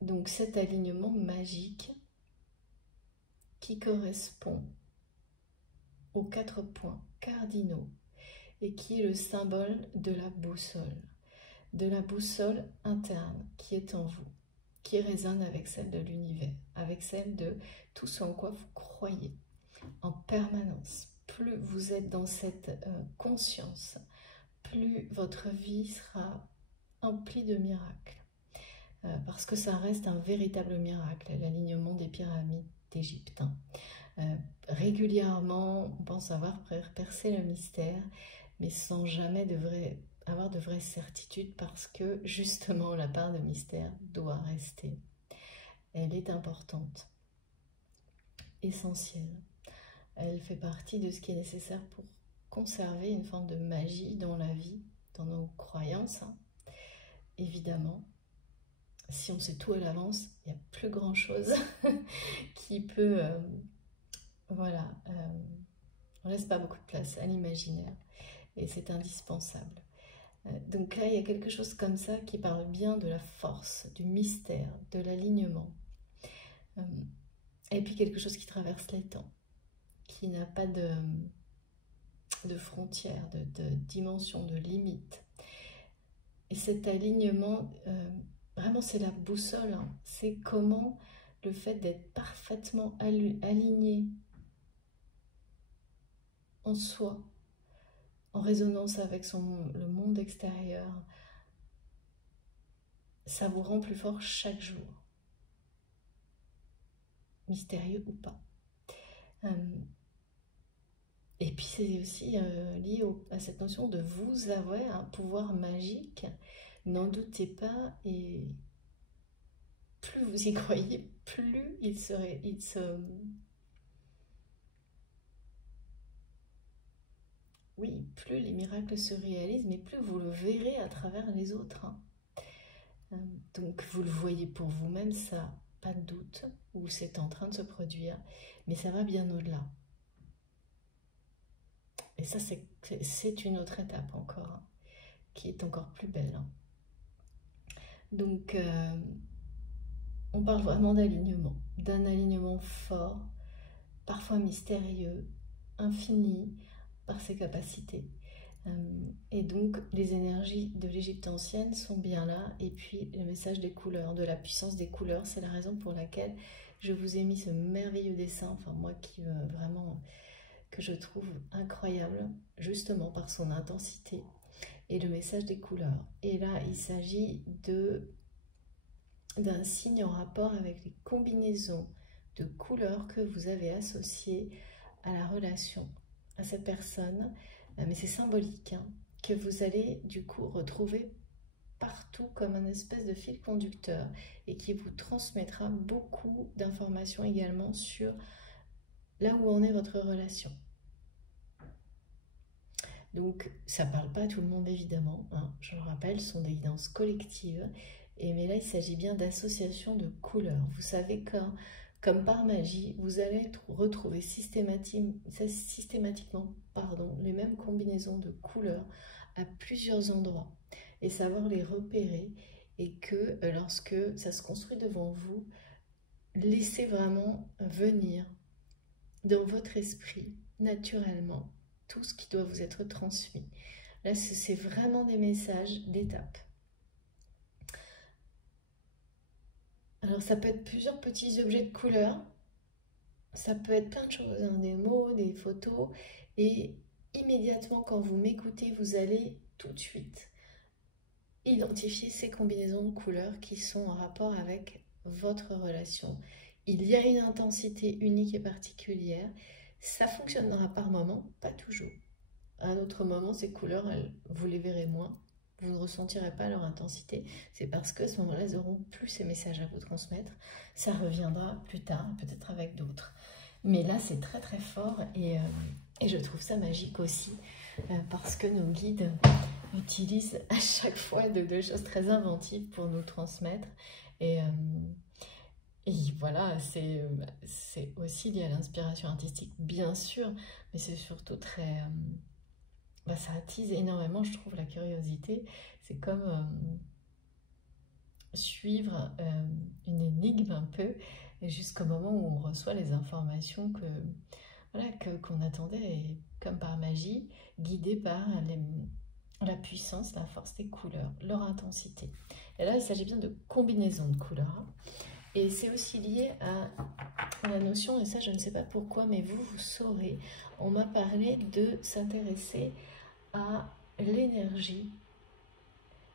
Donc cet alignement magique qui correspond aux 4 points cardinaux et qui est le symbole de la boussole interne qui est en vous, qui résonne avec celle de l'univers, avec celle de tout ce en quoi vous croyez en permanence. Plus vous êtes dans cette conscience, plus votre vie sera emplie de miracles. Parce que ça reste un véritable miracle, l'alignement des pyramides d'Égypte. Régulièrement, on pense avoir percé le mystère, mais sans jamais avoir de vraies certitudes parce que justement la part de mystère doit rester. Elle est importante, essentielle. Elle fait partie de ce qui est nécessaire pour conserver une forme de magie dans la vie, dans nos croyances. Évidemment, si on sait tout à l'avance, il n'y a plus grand chose qui peut... voilà, on ne laisse pas beaucoup de place à l'imaginaire et c'est indispensable. Donc là, il y a quelque chose comme ça qui parle bien de la force, du mystère, de l'alignement. Et puis quelque chose qui traverse les temps, qui n'a pas de frontières, de dimensions, de limites. Et cet alignement, vraiment c'est la boussole, hein. C'est comment le fait d'être parfaitement aligné en soi, en résonance avec le monde extérieur, ça vous rend plus fort chaque jour. Mystérieux ou pas. Et puis c'est aussi lié à cette notion de vous avez un pouvoir magique, n'en doutez pas, et plus vous y croyez, plus oui, plus les miracles se réalisent, mais plus vous le verrez à travers les autres. Hein. Donc vous le voyez pour vous-même, ça, pas de doute, ou c'est en train de se produire, mais ça va bien au-delà. Et ça, c'est une autre étape encore, hein, qui est encore plus belle. Hein. Donc, on parle vraiment d'alignement, d'un alignement fort, parfois mystérieux, infini, par ses capacités. Et donc, les énergies de l'Égypte ancienne sont bien là. Et puis, le message des couleurs, de la puissance des couleurs, c'est la raison pour laquelle je vous ai mis ce merveilleux dessin, enfin moi qui vraiment, que je trouve incroyable, justement par son intensité et le message des couleurs. Et là, il s'agit d'un signe en rapport avec les combinaisons de couleurs que vous avez associées à la relation, à cette personne, mais c'est symbolique, hein, que vous allez du coup retrouver partout comme un espèce de fil conducteur et qui vous transmettra beaucoup d'informations également sur là où en est votre relation. Donc ça ne parle pas à tout le monde évidemment, hein, je le rappelle, ce sont des guidances collectives, mais là il s'agit bien d'association de couleurs. Vous savez quand, comme par magie, vous allez retrouver systématiquement les mêmes combinaisons de couleurs à plusieurs endroits et savoir les repérer, et que lorsque ça se construit devant vous, laissez vraiment venir dans votre esprit naturellement tout ce qui doit vous être transmis. Là, c'est vraiment des messages d'étape. Alors, ça peut être plusieurs petits objets de couleur. Ça peut être plein de choses, hein, des mots, des photos. Et immédiatement, quand vous m'écoutez, vous allez tout de suite identifier ces combinaisons de couleurs qui sont en rapport avec votre relation. Il y a une intensité unique et particulière. Ça fonctionnera par moment, pas toujours. À un autre moment, ces couleurs, vous les verrez moins, vous ne ressentirez pas leur intensité. C'est parce qu'à ce moment-là, elles n'auront plus ces messages à vous transmettre. Ça reviendra plus tard, peut-être avec d'autres. Mais là, c'est très très fort, et je trouve ça magique aussi, parce que nos guides utilisent à chaque fois de choses très inventives pour nous transmettre. Et voilà, c'est aussi lié à l'inspiration artistique, bien sûr, mais c'est surtout très... ça attise énormément, je trouve, la curiosité. C'est comme suivre une énigme un peu, jusqu'au moment où on reçoit les informations qu'on attendait, et comme par magie, guidé par la puissance, la force des couleurs, leur intensité. Et là, il s'agit bien de combinaison de couleurs. Et c'est aussi lié à la notion, et ça je ne sais pas pourquoi, mais vous saurez, on m'a parlé de s'intéresser à l'énergie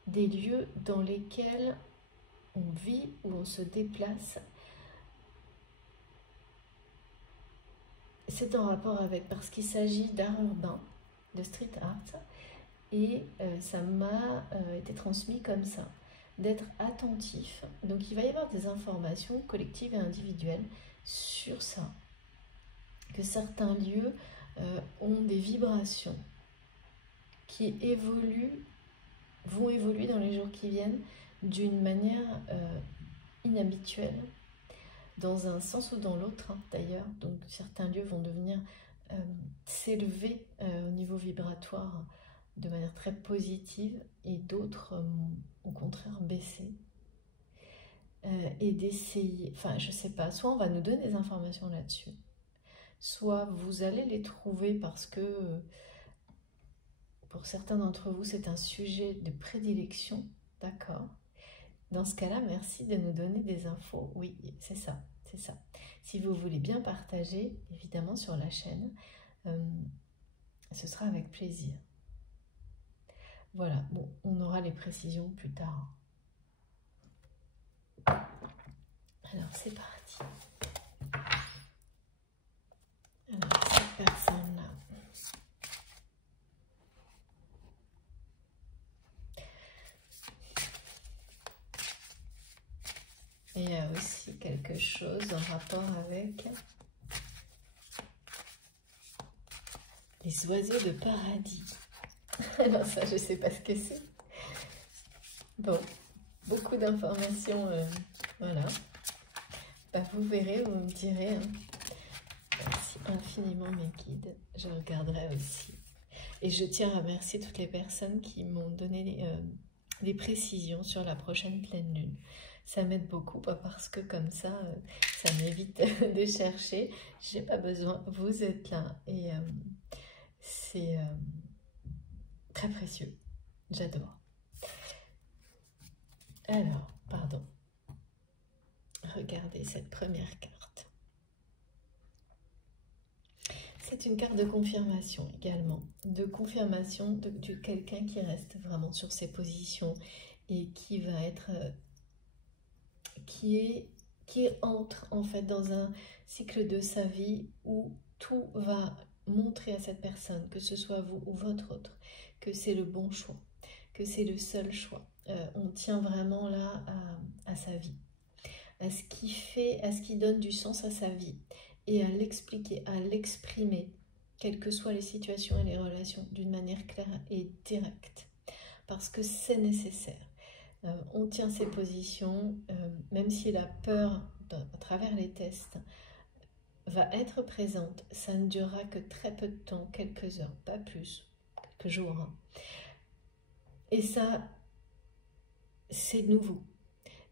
des lieux dans lesquels on vit, où on se déplace. C'est en rapport avec, parce qu'il s'agit d'art urbain, de street art, et ça m'a été transmis comme ça, d'être attentif. Donc il va y avoir des informations collectives et individuelles sur ça, que certains lieux ont des vibrations qui vont évoluer dans les jours qui viennent d'une manière inhabituelle, dans un sens ou dans l'autre, hein, d'ailleurs. Donc certains lieux vont devenir s'élever au niveau vibratoire de manière très positive, et d'autres au contraire baisser, et d'essayer, enfin je sais pas, soit on va nous donner des informations là-dessus, soit vous allez les trouver parce que pour certains d'entre vous c'est un sujet de prédilection, d'accord. Dans ce cas-là, merci de nous donner des infos. Oui, c'est ça, c'est ça. Si vous voulez bien partager, évidemment sur la chaîne, ce sera avec plaisir. Voilà, bon, on aura les précisions plus tard. Alors, c'est parti. Alors, cette personne-là, Et il y a aussi quelque chose en rapport avec les oiseaux de paradis. Alors ça, je ne sais pas ce que c'est. Bon, beaucoup d'informations, voilà. Bah, vous verrez, vous me direz. Hein. Merci infiniment mes guides. Je regarderai aussi. Et je tiens à remercier toutes les personnes qui m'ont donné des précisions sur la prochaine pleine lune. Ça m'aide beaucoup, pas parce que comme ça, ça m'évite de chercher. J'ai pas besoin, vous êtes là et c'est très précieux. J'adore. Alors, pardon. Regardez cette première carte. C'est une carte de confirmation également, de confirmation de quelqu'un qui reste vraiment sur ses positions et qui va être, qui entre en fait dans un cycle de sa vie où tout va montrer à cette personne, que ce soit vous ou votre autre, que c'est le bon choix, que c'est le seul choix. On tient vraiment là à sa vie, à ce qui fait, à ce qui donne du sens à sa vie et à l'expliquer, à l'exprimer, quelles que soient les situations et les relations, d'une manière claire et directe, parce que c'est nécessaire. On tient ses positions, même si la peur, à travers les tests, va être présente, ça ne durera que très peu de temps, quelques heures, pas plus, quelques jours. Hein. Et ça, c'est nouveau.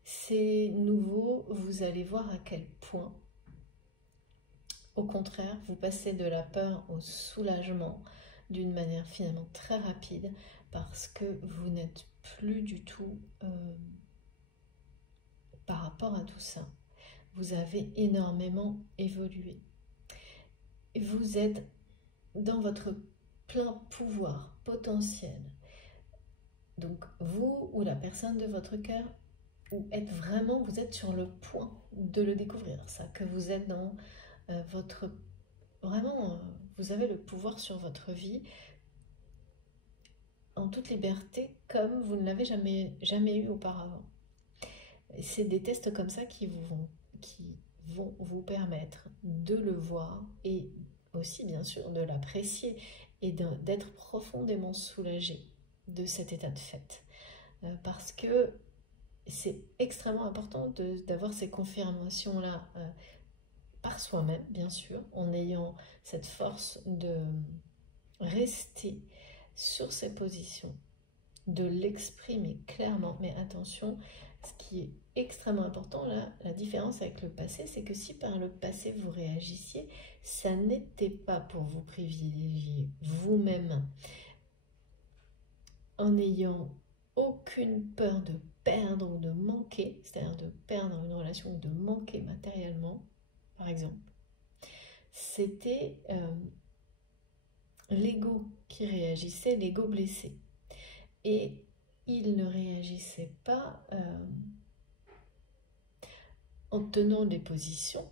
C'est nouveau, vous allez voir à quel point, au contraire, vous passez de la peur au soulagement d'une manière finalement très rapide parce que vous n'êtes plus du tout par rapport à tout ça. Vous avez énormément évolué. Vous êtes dans votre plein pouvoir potentiel. Donc vous ou la personne de votre cœur, ou vous êtes sur le point de le découvrir, ça, que vous êtes dans votre... Vraiment, vous avez le pouvoir sur votre vie en toute liberté comme vous ne l'avez jamais eu auparavant. C'est des tests comme ça qui vont vous permettre de le voir et aussi bien sûr de l'apprécier et d'être profondément soulagé de cet état de fait. Parce que c'est extrêmement important d'avoir ces confirmations-là par soi-même, bien sûr, en ayant cette force de rester sur ses positions, de l'exprimer clairement. Mais attention, ce qui est extrêmement important, là, la différence avec le passé, c'est que si par le passé vous réagissiez, ça n'était pas pour vous privilégier vous-même, en n'ayant aucune peur de perdre ou de manquer, c'est-à-dire de perdre une relation ou de manquer matériellement, par exemple. C'était l'ego qui réagissait, l'ego blessé. Et il ne réagissait pas en tenant des positions,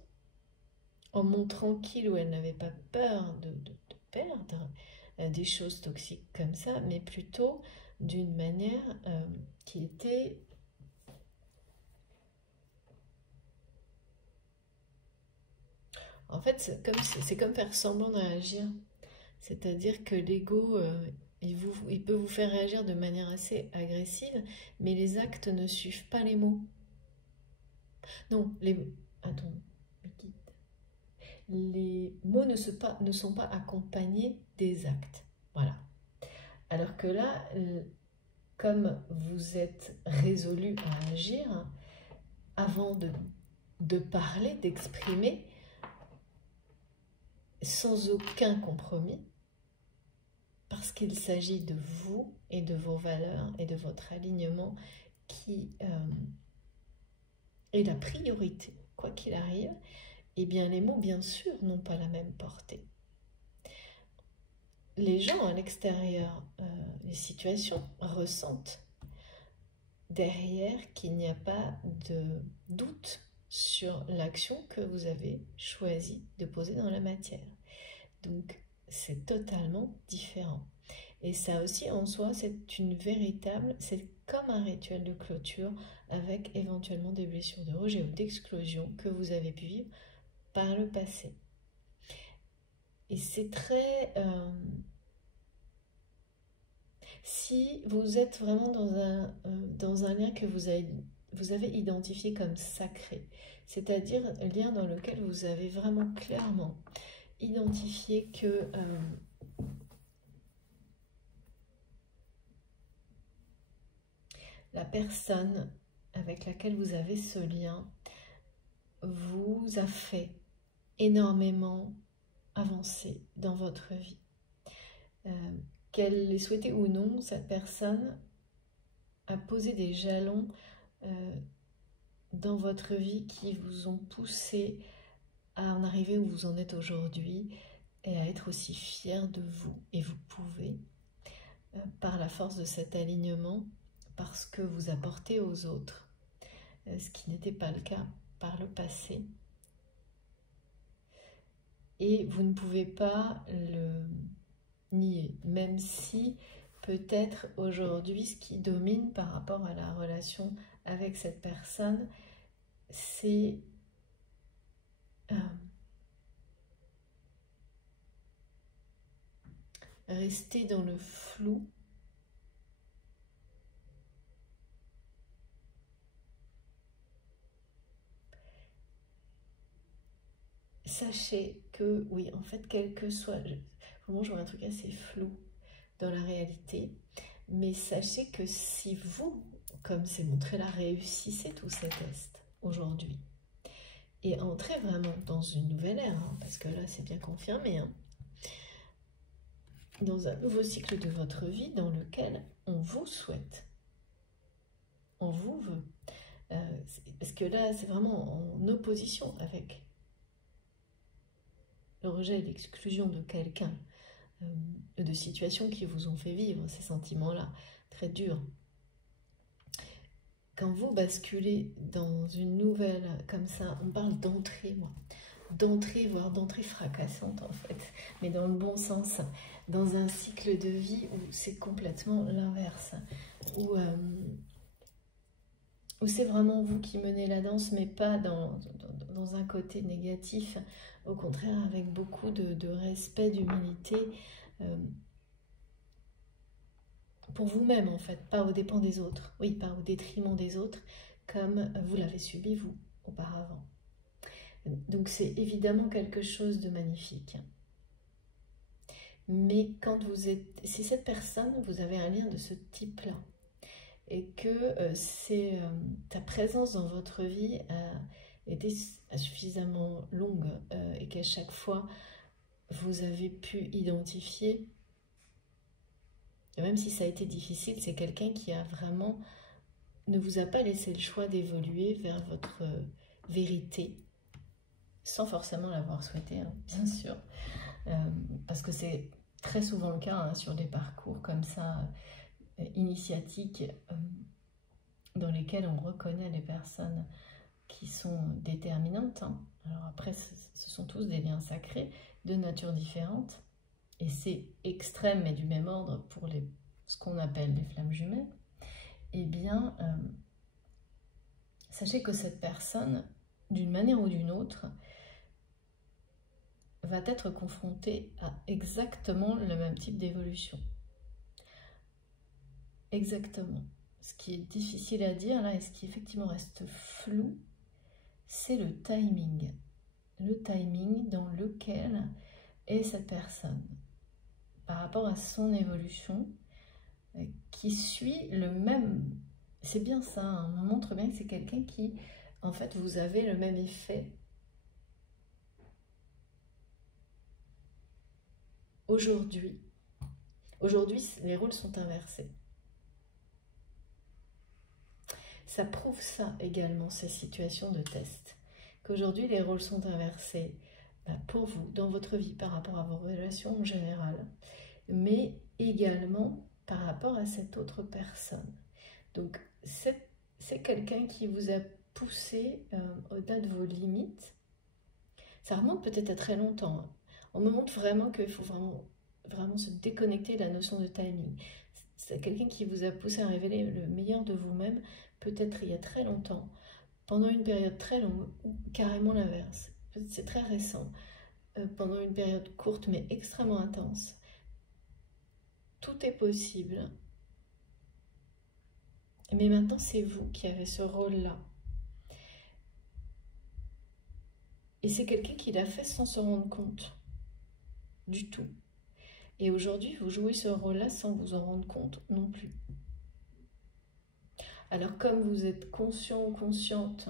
en montrant qu'il ou elle n'avait pas peur de perdre des choses toxiques comme ça, mais plutôt d'une manière qui était en fait, c'est comme faire semblant de réagir. C'est-à-dire que l'ego, il peut vous faire réagir de manière assez agressive, mais les actes ne suivent pas les mots. Non, attends, les mots ne sont pas accompagnés des actes. Voilà. Alors que là, comme vous êtes résolu à agir, avant de parler, d'exprimer, sans aucun compromis, parce qu'il s'agit de vous et de vos valeurs et de votre alignement qui est la priorité, quoi qu'il arrive, eh bien les mots, bien sûr, n'ont pas la même portée. Les gens à l'extérieur, les situations ressentent derrière qu'il n'y a pas de doute sur l'action que vous avez choisi de poser dans la matière. Donc, c'est totalement différent. Et ça aussi, en soi, c'est comme un rituel de clôture avec éventuellement des blessures de rejet ou d'exclusion que vous avez pu vivre par le passé. Et c'est très... si vous êtes vraiment dans un lien que vous avez identifié comme sacré, c'est-à-dire un lien dans lequel vous avez vraiment clairement identifié que la personne avec laquelle vous avez ce lien vous a fait énormément avancer dans votre vie. Qu'elle l'ait souhaité ou non, cette personne a posé des jalons dans votre vie qui vous ont poussé à en arriver où vous en êtes aujourd'hui et à être aussi fier de vous. Et vous pouvez, par la force de cet alignement, parce que vous apportez aux autres, ce qui n'était pas le cas par le passé. Et vous ne pouvez pas le nier, même si peut-être aujourd'hui ce qui domine par rapport à la relation avec cette personne, c'est rester dans le flou. Sachez que, oui, en fait, quel que soit... Vraiment, je vois un truc assez flou dans la réalité. Mais sachez que si vous, comme c'est montré là, réussissez tous ces tests aujourd'hui et entrez vraiment dans une nouvelle ère, hein, parce que là, c'est bien confirmé, hein, dans un nouveau cycle de votre vie dans lequel on vous souhaite, on vous veut. Parce que là, c'est vraiment en opposition avec le rejet et l'exclusion de quelqu'un, de situations qui vous ont fait vivre ces sentiments-là, très durs. Quand vous basculez dans une nouvelle, comme ça, on parle d'entrée, moi, d'entrée, voire d'entrée fracassante en fait, mais dans le bon sens, dans un cycle de vie où c'est complètement l'inverse, où c'est vraiment vous qui menez la danse, mais pas dans un côté négatif, au contraire avec beaucoup de respect, d'humilité, pour vous-même en fait, pas aux dépens des autres, oui, pas au détriment des autres, comme vous l'avez subi vous, auparavant. Donc c'est évidemment quelque chose de magnifique. Mais quand vous êtes, si cette personne, vous avez un lien de ce type-là, et que ta présence dans votre vie a été suffisamment longue et qu'à chaque fois vous avez pu identifier, et même si ça a été difficile, c'est quelqu'un qui a vraiment ne vous a pas laissé le choix d'évoluer vers votre vérité, sans forcément l'avoir souhaité, hein, bien sûr, parce que c'est très souvent le cas hein, sur des parcours comme ça, initiatiques, dans lesquels on reconnaît les personnes qui sont déterminantes. Hein. Alors après, ce sont tous des liens sacrés de nature différente, et c'est extrême mais du même ordre pour ce qu'on appelle les flammes jumelles. Eh bien, sachez que cette personne, d'une manière ou d'une autre, va être confrontée à exactement le même type d'évolution. Exactement. Ce qui est difficile à dire là et ce qui effectivement reste flou, c'est le timing. Le timing dans lequel est cette personne par rapport à son évolution qui suit le même... C'est bien ça, hein, on montre bien que c'est quelqu'un qui, en fait, vous avez le même effet. Aujourd'hui, les rôles sont inversés. Ça prouve ça également, ces situations de test. Qu'aujourd'hui, les rôles sont inversés pour vous, dans votre vie, par rapport à vos relations en général, mais également par rapport à cette autre personne. Donc, c'est quelqu'un qui vous a poussé au-delà de vos limites. Ça remonte peut-être à très longtemps. Hein. On me montre vraiment qu'il faut vraiment se déconnecter de la notion de timing. C'est quelqu'un qui vous a poussé à révéler le meilleur de vous-même, peut-être il y a très longtemps, pendant une période très longue, ou carrément l'inverse. C'est très récent, pendant une période courte mais extrêmement intense. Tout est possible. Mais maintenant, c'est vous qui avez ce rôle-là. Et c'est quelqu'un qui l'a fait sans se rendre compte du tout. Et aujourd'hui, vous jouez ce rôle-là sans vous en rendre compte non plus. Alors comme vous êtes conscient ou consciente,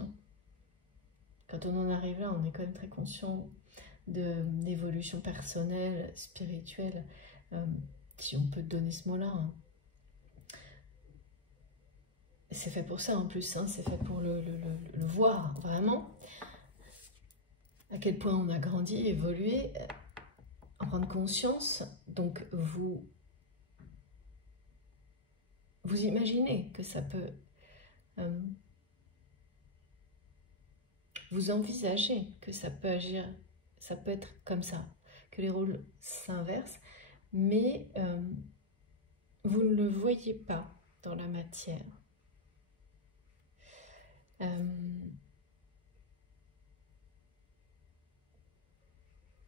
quand on en arrive là, on est quand même très conscient d'évolution personnelle, spirituelle, si on peut donner ce mot-là. Hein. C'est fait pour ça en plus, hein, c'est fait pour le voir vraiment, à quel point on a grandi, évolué, en prendre conscience. Donc vous imaginez que ça peut, vous envisagez que ça peut agir, ça peut être comme ça, que les rôles s'inversent, mais vous ne le voyez pas dans la matière.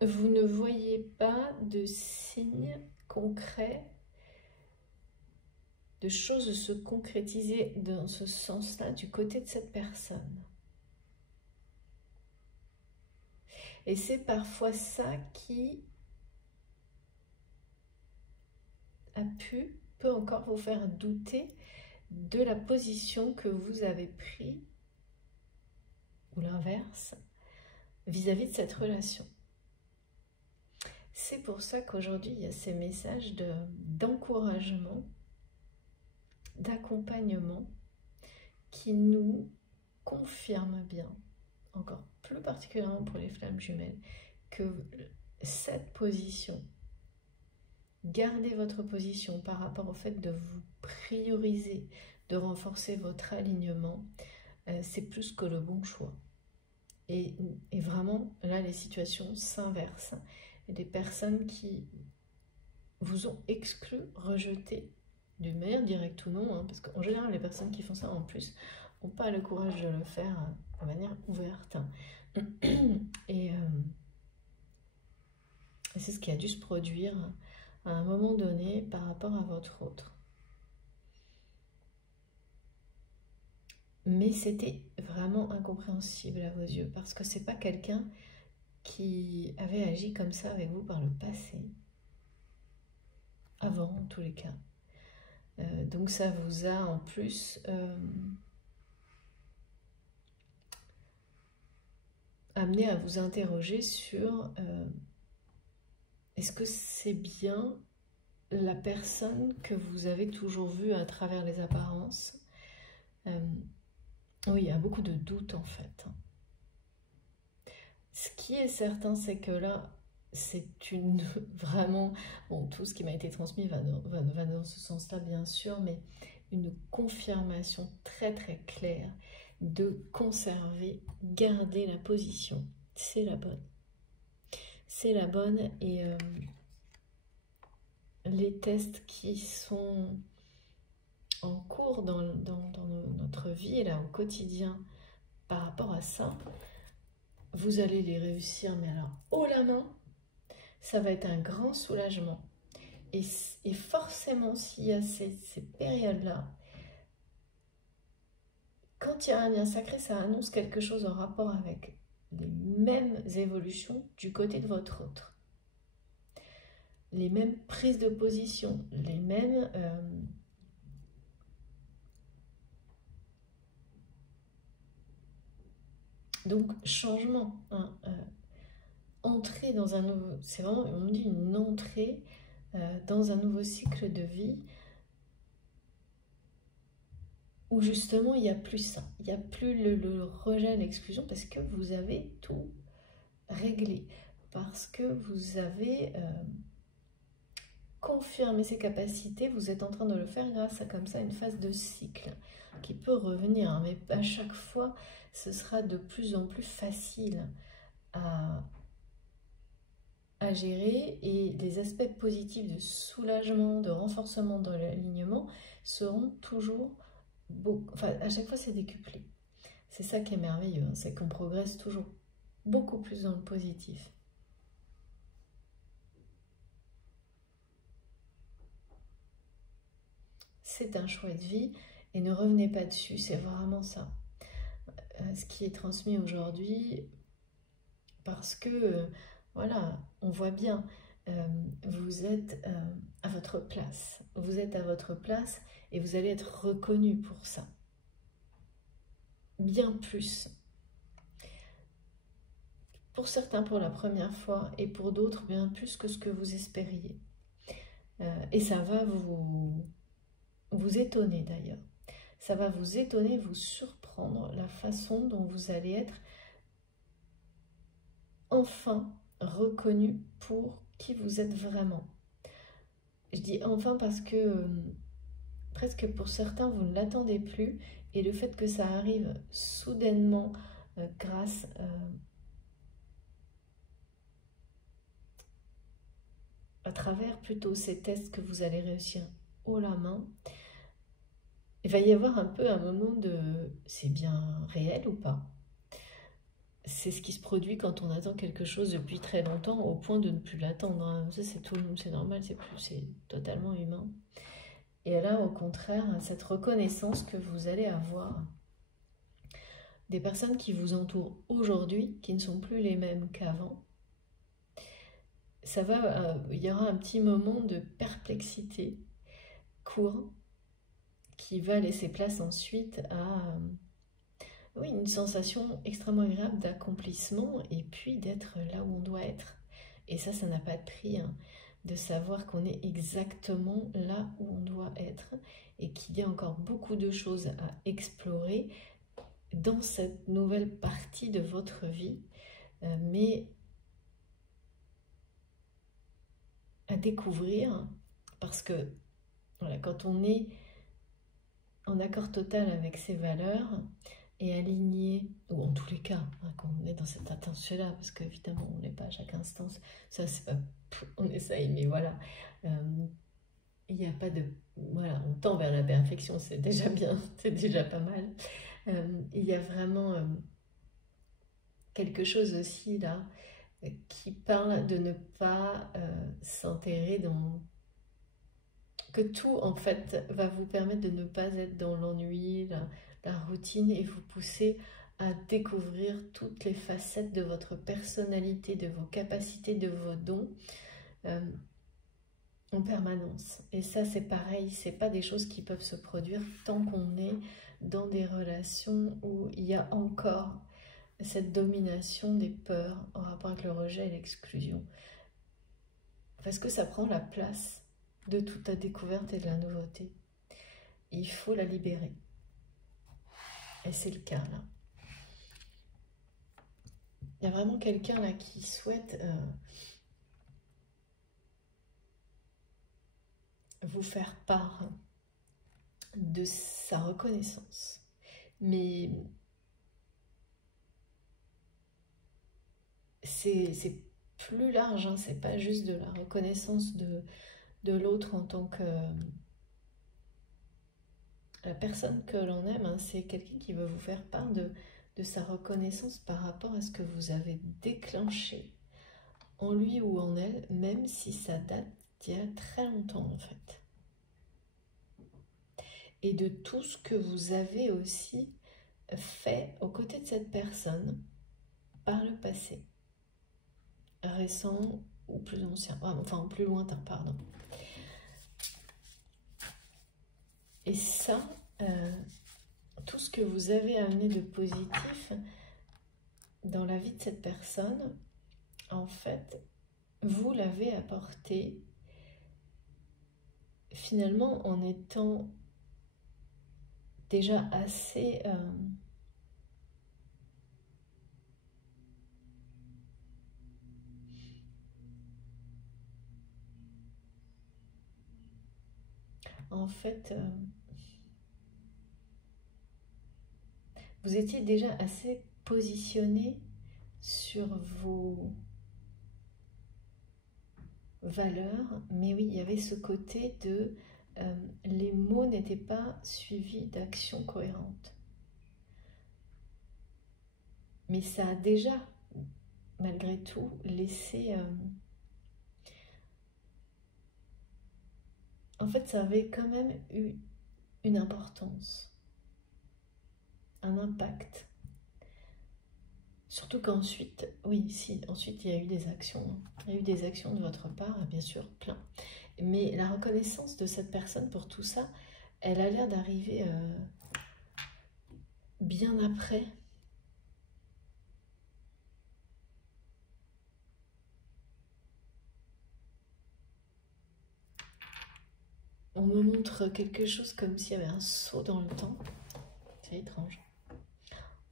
Vous ne voyez pas de signes concrets, de choses se concrétiser dans ce sens-là du côté de cette personne. Et c'est parfois ça qui peut encore vous faire douter de la position que vous avez prise, ou l'inverse, vis-à-vis de cette relation. C'est pour ça qu'aujourd'hui, il y a ces messages d'encouragement, d'accompagnement, qui nous confirment bien, encore plus particulièrement pour les flammes jumelles, que cette position, gardez votre position par rapport au fait de vous prioriser, de renforcer votre alignement, c'est plus que le bon choix. Et vraiment, là, les situations s'inversent. Il y a des personnes qui vous ont exclu, rejeté, d'une manière directe ou non, hein, parce qu'en général, les personnes qui font ça en plus n'ont pas le courage de le faire de manière ouverte. Et c'est ce qui a dû se produire à un moment donné par rapport à votre autre. Mais c'était vraiment incompréhensible à vos yeux, parce que c'est pas quelqu'un qui avait agi comme ça avec vous par le passé, avant en tous les cas. Donc ça vous a en plus amené à vous interroger sur est-ce que c'est bien la personne que vous avez toujours vue à travers les apparences. Oui, il y a beaucoup de doutes en fait. Ce qui est certain, c'est que là, c'est vraiment, bon, tout ce qui m'a été transmis va dans ce sens-là, bien sûr, mais une confirmation très très claire de conserver, garder la position. C'est la bonne. C'est la bonne, et les tests qui sont en cours dans notre vie, là, au quotidien, par rapport à ça, vous allez les réussir, mais alors, haut la main, ça va être un grand soulagement. Et forcément, s'il y a ces périodes-là, quand il y a un lien sacré, ça annonce quelque chose en rapport avec les mêmes évolutions du côté de votre autre. Les mêmes prises de position, les mêmes... donc, changement, hein, entrer dans un nouveau... C'est vraiment, on dit une entrée dans un nouveau cycle de vie où justement il n'y a plus ça. Il n'y a plus le rejet, l'exclusion, parce que vous avez tout réglé. Parce que vous avez confirmé ses capacités, vous êtes en train de le faire grâce à comme ça une phase de cycle qui peut revenir, hein, mais à chaque fois ce sera de plus en plus facile à à gérer et les aspects positifs de soulagement, de renforcement dans l'alignement seront toujours, enfin à chaque fois c'est décuplé. C'est ça qui est merveilleux, hein, c'est qu'on progresse toujours beaucoup plus dans le positif. C'est un choix de vie et ne revenez pas dessus, c'est vraiment ça. Ce qui est transmis aujourd'hui, parce que, voilà, on voit bien, vous êtes à votre place. Vous êtes à votre place et vous allez être reconnu pour ça. Bien plus. Pour certains pour la première fois et pour d'autres bien plus que ce que vous espériez. Et ça va vous étonner d'ailleurs. Ça va vous étonner, vous surprendre la façon dont vous allez être enfin reconnu pour qui vous êtes vraiment. Je dis enfin parce que presque pour certains vous ne l'attendez plus et le fait que ça arrive soudainement grâce à travers plutôt ces tests que vous allez réussir haut la main, il va y avoir un peu un moment de c'est bien réel ou pas? C'est ce qui se produit quand on attend quelque chose depuis très longtemps au point de ne plus l'attendre, hein. Ça c'est tout, c'est normal, c'est totalement humain. Et là au contraire, cette reconnaissance que vous allez avoir des personnes qui vous entourent aujourd'hui, qui ne sont plus les mêmes qu'avant, ça va, il y aura un petit moment de perplexité court qui va laisser place ensuite à oui, une sensation extrêmement agréable d'accomplissement et puis d'être là où on doit être. Et ça n'a pas de prix, hein, de savoir qu'on est exactement là où on doit être et qu'il y a encore beaucoup de choses à explorer dans cette nouvelle partie de votre vie, mais à découvrir parce que voilà, quand on est en accord total avec ses valeurs, et aligné, ou en tous les cas, hein, quand on est dans cette attention-là, parce qu'évidemment, on n'est pas à chaque instant, ça c'est pas, on essaye, mais voilà, il n'y a pas de, voilà, on tend vers la perfection, c'est déjà bien, c'est déjà pas mal. Il y a vraiment quelque chose aussi là, qui parle de ne pas s'enterrer dans... Que tout, en fait, va vous permettre de ne pas être dans l'ennui, la routine et vous pousser à découvrir toutes les facettes de votre personnalité, de vos capacités, de vos dons en permanence. Et ça, c'est pareil, c'est pas des choses qui peuvent se produire tant qu'on est dans des relations où il y a encore cette domination des peurs en rapport avec le rejet et l'exclusion. Parce que ça prend la place de toute la découverte et de la nouveauté. Il faut la libérer. Et c'est le cas là. Il y a vraiment quelqu'un là qui souhaite vous faire part de sa reconnaissance. Mais c'est plus large, hein, c'est pas juste de la reconnaissance de l'autre en tant que la personne que l'on aime, hein, c'est quelqu'un qui veut vous faire part de sa reconnaissance par rapport à ce que vous avez déclenché en lui ou en elle, même si ça date d'il y a très longtemps en fait. Et de tout ce que vous avez aussi fait aux côtés de cette personne par le passé, récent ou plus ancien, enfin plus lointain, pardon. Et ça, tout ce que vous avez amené de positif dans la vie de cette personne, en fait, vous l'avez apporté finalement en étant déjà assez en fait vous étiez déjà assez positionné sur vos valeur, mais oui, il y avait ce côté de les mots n'étaient pas suivis d'actions cohérentes. Mais ça a déjà, malgré tout, laissé... en fait, ça avait quand même eu une importance, un impact. Surtout qu'ensuite, oui, si, ensuite il y a eu des actions. Il y a eu des actions de votre part, bien sûr, plein. Mais la reconnaissance de cette personne pour tout ça, elle a l'air d'arriver bien après. On me montre quelque chose comme s'il y avait un saut dans le temps. C'est étrange.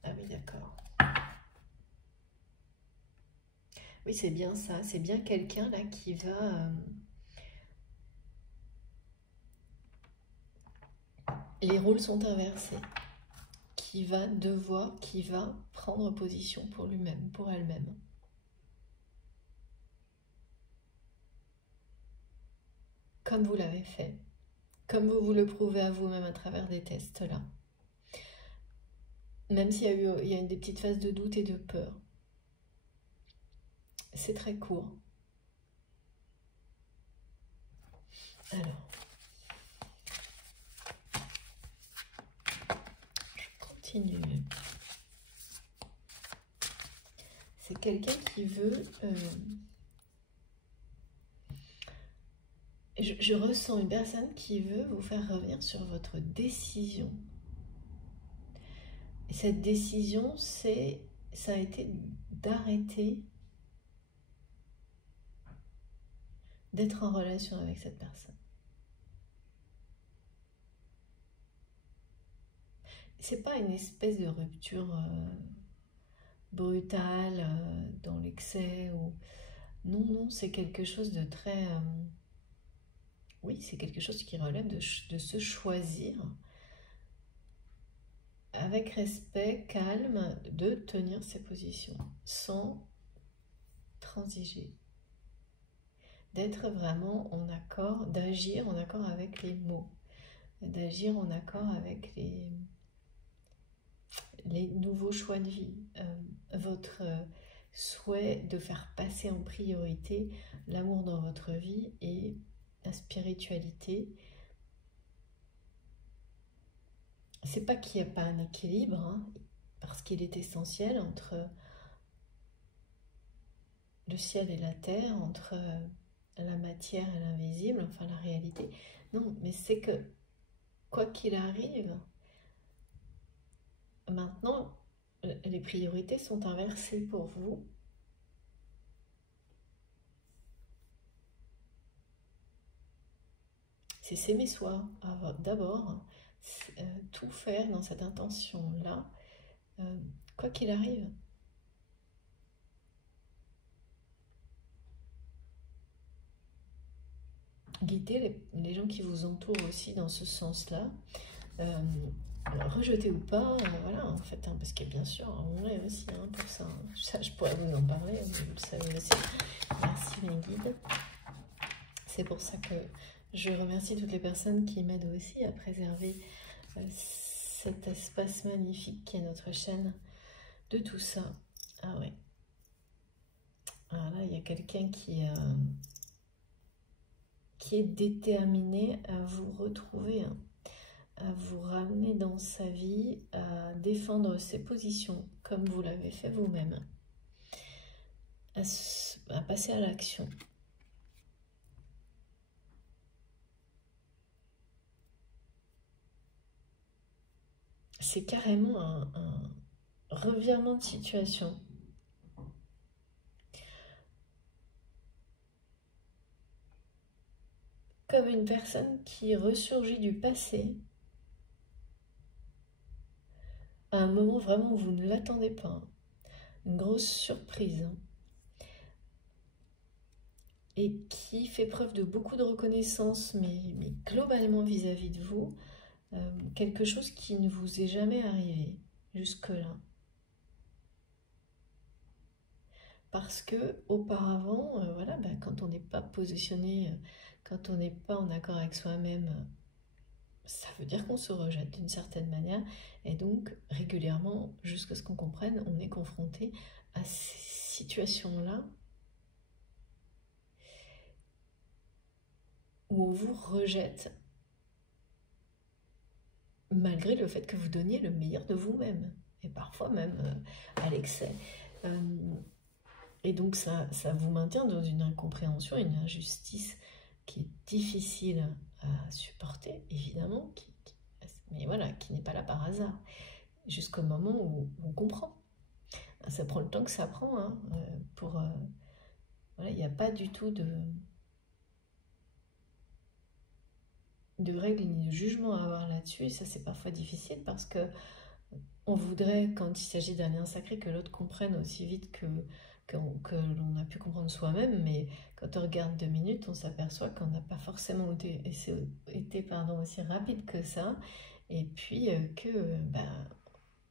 Ah oui, d'accord. Oui, c'est bien ça. C'est bien quelqu'un là qui va... les rôles sont inversés. Qui va prendre position pour lui-même, pour elle-même. Comme vous l'avez fait. Comme vous vous le prouvez à vous-même à travers des tests là. Même s'il y a des petites phases de doute et de peur. C'est très court. Alors, je continue. C'est quelqu'un qui veut... je ressens une personne qui veut vous faire revenir sur votre décision. Et cette décision, ça a été d'arrêter d'être en relation avec cette personne. C'est pas une espèce de rupture brutale dans l'excès ou non, non, c'est quelque chose de très oui, c'est quelque chose qui relève de se choisir avec respect, calme, de tenir ses positions sans transiger, d'être vraiment en accord, d'agir en accord avec les mots, d'agir en accord avec les nouveaux choix de vie, votre souhait de faire passer en priorité l'amour dans votre vie et la spiritualité. C'est pas qu'il n'y a pas un équilibre, hein, parce qu'il est essentiel entre le ciel et la terre, entre la matière et l'invisible, enfin la réalité. Non, mais c'est que quoi qu'il arrive, maintenant, les priorités sont inversées pour vous. C'est s'aimer soi d'abord, tout faire dans cette intention-là, quoi qu'il arrive. Guider les gens qui vous entourent aussi dans ce sens-là. Rejeter ou pas, voilà, en fait, hein, parce que bien sûr, on est aussi hein, pour ça. Ça, je pourrais vous en parler, vous le savez aussi. Merci mes guides. C'est pour ça que je remercie toutes les personnes qui m'aident aussi à préserver cet espace magnifique qui est notre chaîne de tout ça. Ah ouais. Alors là, il y a quelqu'un qui est déterminé à vous retrouver, hein, à vous ramener dans sa vie, à défendre ses positions comme vous l'avez fait vous-même, à passer à l'action. C'est carrément un revirement de situation. Comme une personne qui ressurgit du passé à un moment vraiment où vous ne l'attendez pas. Une grosse surprise. Et qui fait preuve de beaucoup de reconnaissance, mais globalement vis-à-vis de vous, quelque chose qui ne vous est jamais arrivé jusque-là. Parce que auparavant, voilà, ben, quand on n'est pas positionné, quand on n'est pas en accord avec soi-même, ça veut dire qu'on se rejette d'une certaine manière. Et donc, régulièrement, jusqu'à ce qu'on comprenne, on est confronté à ces situations-là où on vous rejette malgré le fait que vous donniez le meilleur de vous-même, et parfois même à l'excès. Et donc ça vous maintient dans une incompréhension, une injustice qui est difficile à supporter, évidemment, mais voilà, qui n'est pas là par hasard, jusqu'au moment où on comprend. Ça prend le temps que ça prend, hein, voilà, il n'y a pas du tout de règles ni de jugement à avoir là-dessus, et ça c'est parfois difficile parce que on voudrait, quand il s'agit d'un lien sacré, que l'autre comprenne aussi vite que l'on a pu comprendre soi-même, mais quand on regarde 2 minutes, on s'aperçoit qu'on n'a pas forcément été aussi rapide que ça, et puis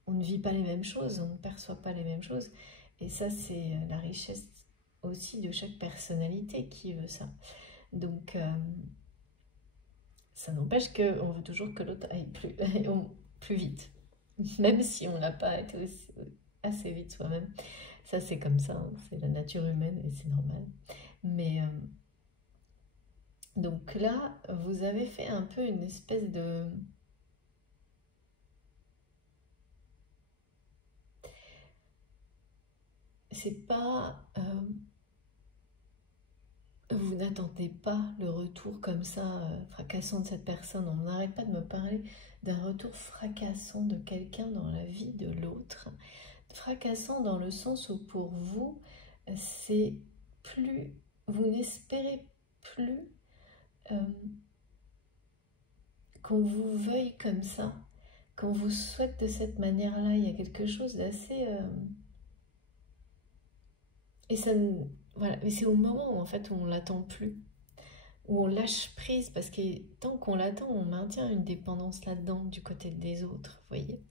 on ne vit pas les mêmes choses, on ne perçoit pas les mêmes choses, et ça c'est la richesse aussi de chaque personnalité qui veut ça. Donc ça n'empêche qu'on veut toujours que l'autre aille plus vite, même si on n'a pas été assez vite soi-même. Ça, c'est comme ça, hein, c'est la nature humaine et c'est normal. Mais donc là, vous avez fait un peu une espèce de... C'est pas... vous n'attendez pas le retour comme ça, fracassant de cette personne. On n'arrête pas de me parler d'un retour fracassant de quelqu'un dans la vie de l'autre. Fracassant dans le sens où pour vous, c'est plus... Vous n'espérez plus qu'on vous veuille comme ça, qu'on vous souhaite de cette manière-là. Il y a quelque chose d'assez... Et ça... Voilà, mais c'est au moment où en fait où on l'attend plus, où on lâche prise, parce que tant qu'on l'attend, on maintient une dépendance là-dedans du côté des autres, vous voyez.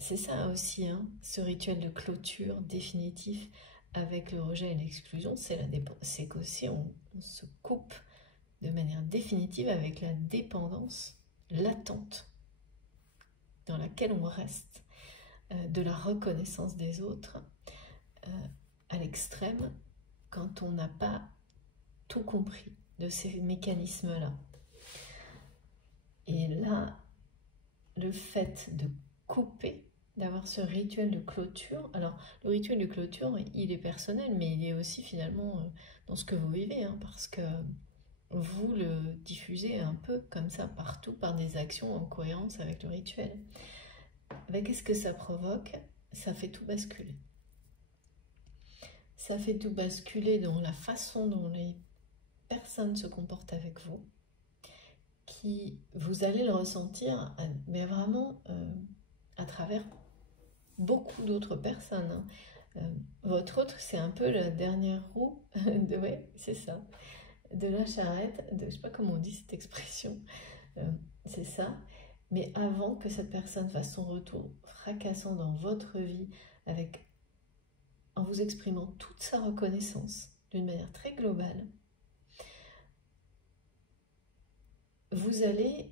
C'est ça aussi, hein, ce rituel de clôture définitif avec le rejet et l'exclusion, c'est qu'aussi on se coupe de manière définitive avec la dépendance latente dans laquelle on reste, de la reconnaissance des autres à l'extrême quand on n'a pas tout compris de ces mécanismes-là. Et là, le fait de couper, d'avoir ce rituel de clôture, alors le rituel de clôture, il est personnel, mais il est aussi finalement dans ce que vous vivez, hein, parce que vous le diffusez un peu comme ça partout par des actions en cohérence avec le rituel. Qu'est-ce que ça provoque? Ça fait tout basculer. Ça fait tout basculer dans la façon dont les personnes se comportent avec vous, qui vous allez le ressentir, mais vraiment à travers beaucoup d'autres personnes. Votre autre, c'est un peu la dernière roue de, ouais, c'est ça, de la charrette, je ne sais pas comment on dit cette expression, c'est ça. Mais avant que cette personne fasse son retour fracassant dans votre vie, en vous exprimant toute sa reconnaissance d'une manière très globale, vous allez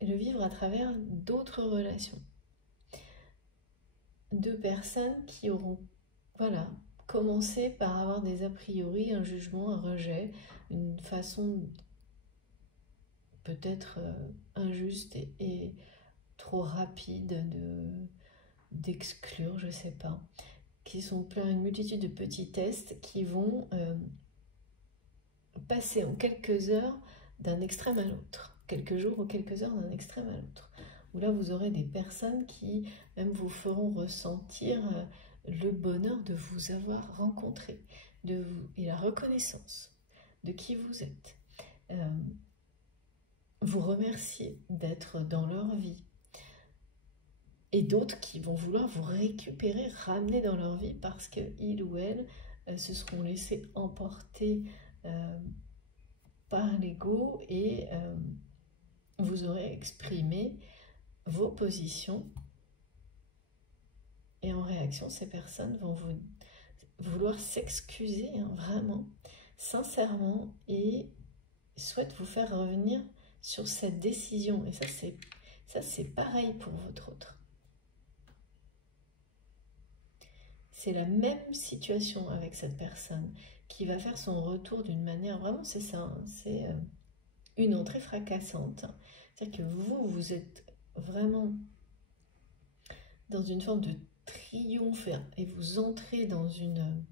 le vivre à travers d'autres relations. 2 personnes qui auront, voilà, commencé par avoir des a priori, un jugement, un rejet, une façon peut-être injuste et trop rapide d'exclure, je ne sais pas, qui sont plein d'une multitude de petits tests qui vont passer en quelques heures d'un extrême à l'autre, quelques jours ou quelques heures d'un extrême à l'autre, où là vous aurez des personnes qui même vous feront ressentir le bonheur de vous avoir rencontré, et la reconnaissance de qui vous êtes, vous remercier d'être dans leur vie, et d'autres qui vont vouloir vous récupérer, ramener dans leur vie parce qu'ils ou elles se seront laissés emporter par l'ego et vous aurez exprimé vos positions, et en réaction, ces personnes vont vouloir s'excuser, hein, vraiment, sincèrement, et souhaite vous faire revenir sur cette décision. Et ça c'est pareil pour votre autre. C'est la même situation avec cette personne qui va faire son retour d'une manière, vraiment c'est ça, hein, c'est une entrée fracassante. C'est-à-dire que vous êtes vraiment dans une forme de triomphe et vous entrez dans une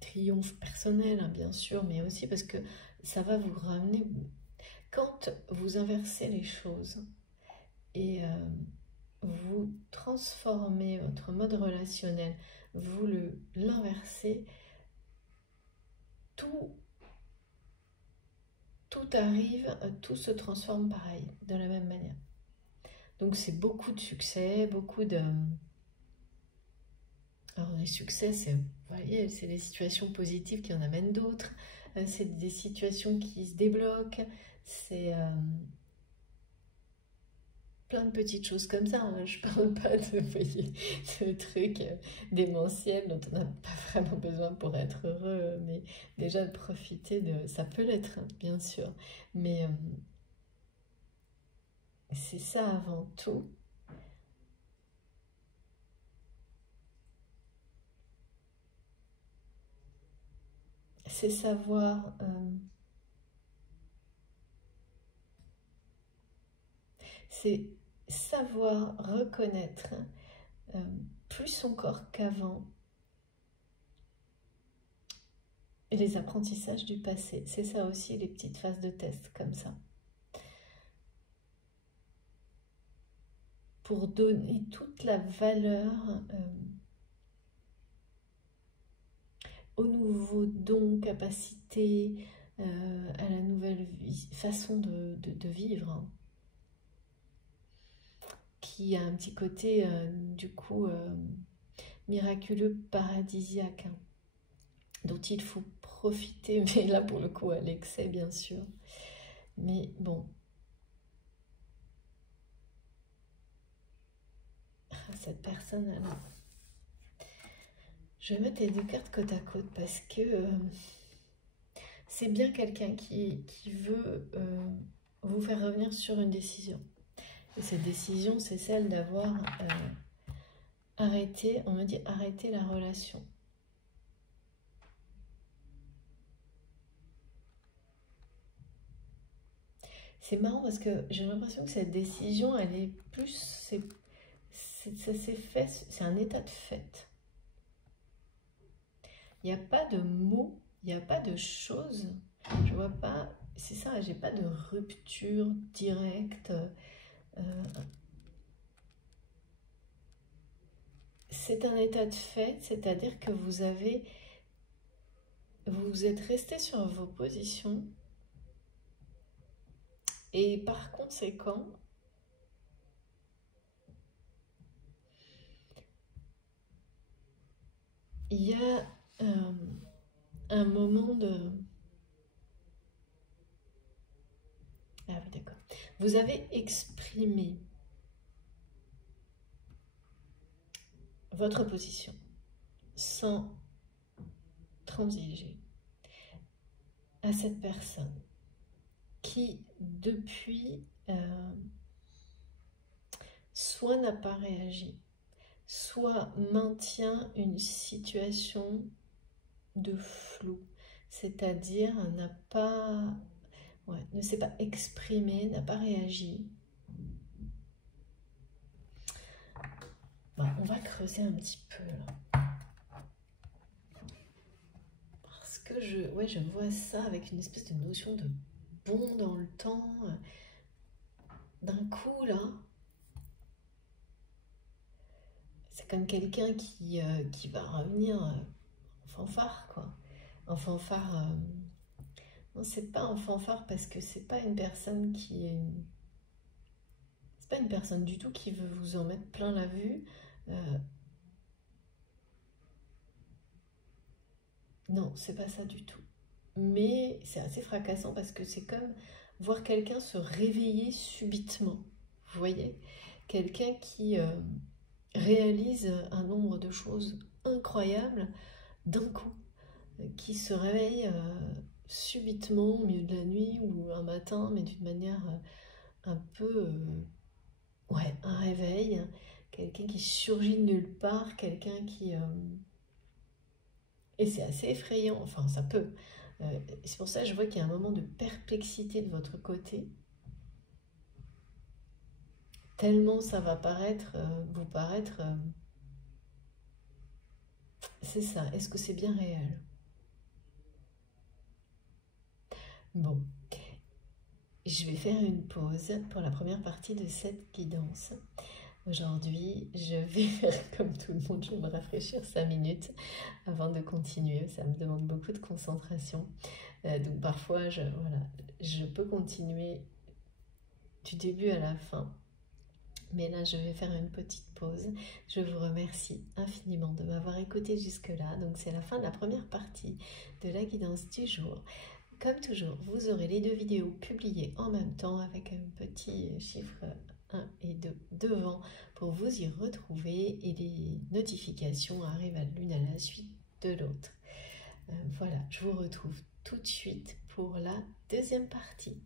triomphe personnel, hein, bien sûr, mais aussi parce que ça va vous ramener, quand vous inversez les choses et vous transformez votre mode relationnel, vous l'inversez, tout arrive, tout se transforme pareil, de la même manière. Donc c'est beaucoup de succès, beaucoup de... Alors les succès, c'est, vous voyez, c'est des situations positives qui en amènent d'autres, c'est des situations qui se débloquent, c'est plein de petites choses comme ça, hein. Je parle pas de, vous voyez, de trucs démentiels dont on n'a pas vraiment besoin pour être heureux, mais déjà de profiter de... Ça peut l'être, hein, bien sûr, mais c'est ça avant tout. C'est savoir... c'est savoir reconnaître plus son corps qu'avant et les apprentissages du passé. C'est ça aussi, les petites phases de test comme ça. Pour donner toute la valeur aux nouveaux dons, capacités, à la nouvelle façon de vivre, hein, qui a un petit côté, du coup, miraculeux, paradisiaque, hein, dont il faut profiter, mais là, pour le coup, à l'excès, bien sûr. Mais bon, cette personne-là, je vais mettre les deux cartes côte à côte parce que c'est bien quelqu'un qui veut vous faire revenir sur une décision. Et cette décision, c'est celle d'avoir arrêté, on me dit arrêter la relation. C'est marrant parce que j'ai l'impression que cette décision, elle est plus... ça s'est fait, c'est un état de fait. Il n'y a pas de mots, il n'y a pas de choses. Je vois pas, c'est ça, j'ai pas de rupture directe. C'est un état de fait, c'est-à-dire que vous êtes resté sur vos positions et par conséquent, il y a un moment de... Ah oui, d'accord. Vous avez exprimé votre position sans transiger à cette personne qui, depuis, soit n'a pas réagi, soit maintient une situation de flou, c'est-à-dire n'a pas, ne s'est pas exprimé, n'a pas réagi. On va creuser un petit peu là. Parce que je vois ça avec une espèce de notion de bond dans le temps. D'un coup là, c'est comme quelqu'un qui va revenir en fanfare, quoi. En fanfare. Non, c'est pas en fanfare parce que c'est pas une personne qui est. C'est pas une personne du tout qui veut vous en mettre plein la vue. Non, c'est pas ça du tout. Mais c'est assez fracassant parce que c'est comme voir quelqu'un se réveiller subitement. Vous voyez? Quelqu'un qui réalise un nombre de choses incroyables d'un coup, qui se réveille subitement au milieu de la nuit ou un matin, mais d'une manière un peu... ouais, un réveil, quelqu'un qui surgit de nulle part, quelqu'un qui... et c'est assez effrayant, enfin ça peut. C'est pour ça que je vois qu'il y a un moment de perplexité de votre côté, tellement ça va vous paraître... c'est ça, est-ce que c'est bien réel? Bon, je vais faire une pause pour la première partie de cette guidance. Aujourd'hui, je vais faire comme tout le monde, je vais me rafraîchir 5 minutes avant de continuer. Ça me demande beaucoup de concentration. Donc parfois, voilà, je peux continuer du début à la fin. Mais là, je vais faire une petite pause. Je vous remercie infiniment de m'avoir écouté jusque-là. Donc c'est la fin de la première partie de la guidance du jour. Comme toujours, vous aurez les 2 vidéos publiées en même temps avec un petit chiffre 1 et 2 devant pour vous y retrouver et les notifications arrivent l'une à la suite de l'autre. Voilà, je vous retrouve tout de suite pour la deuxième partie.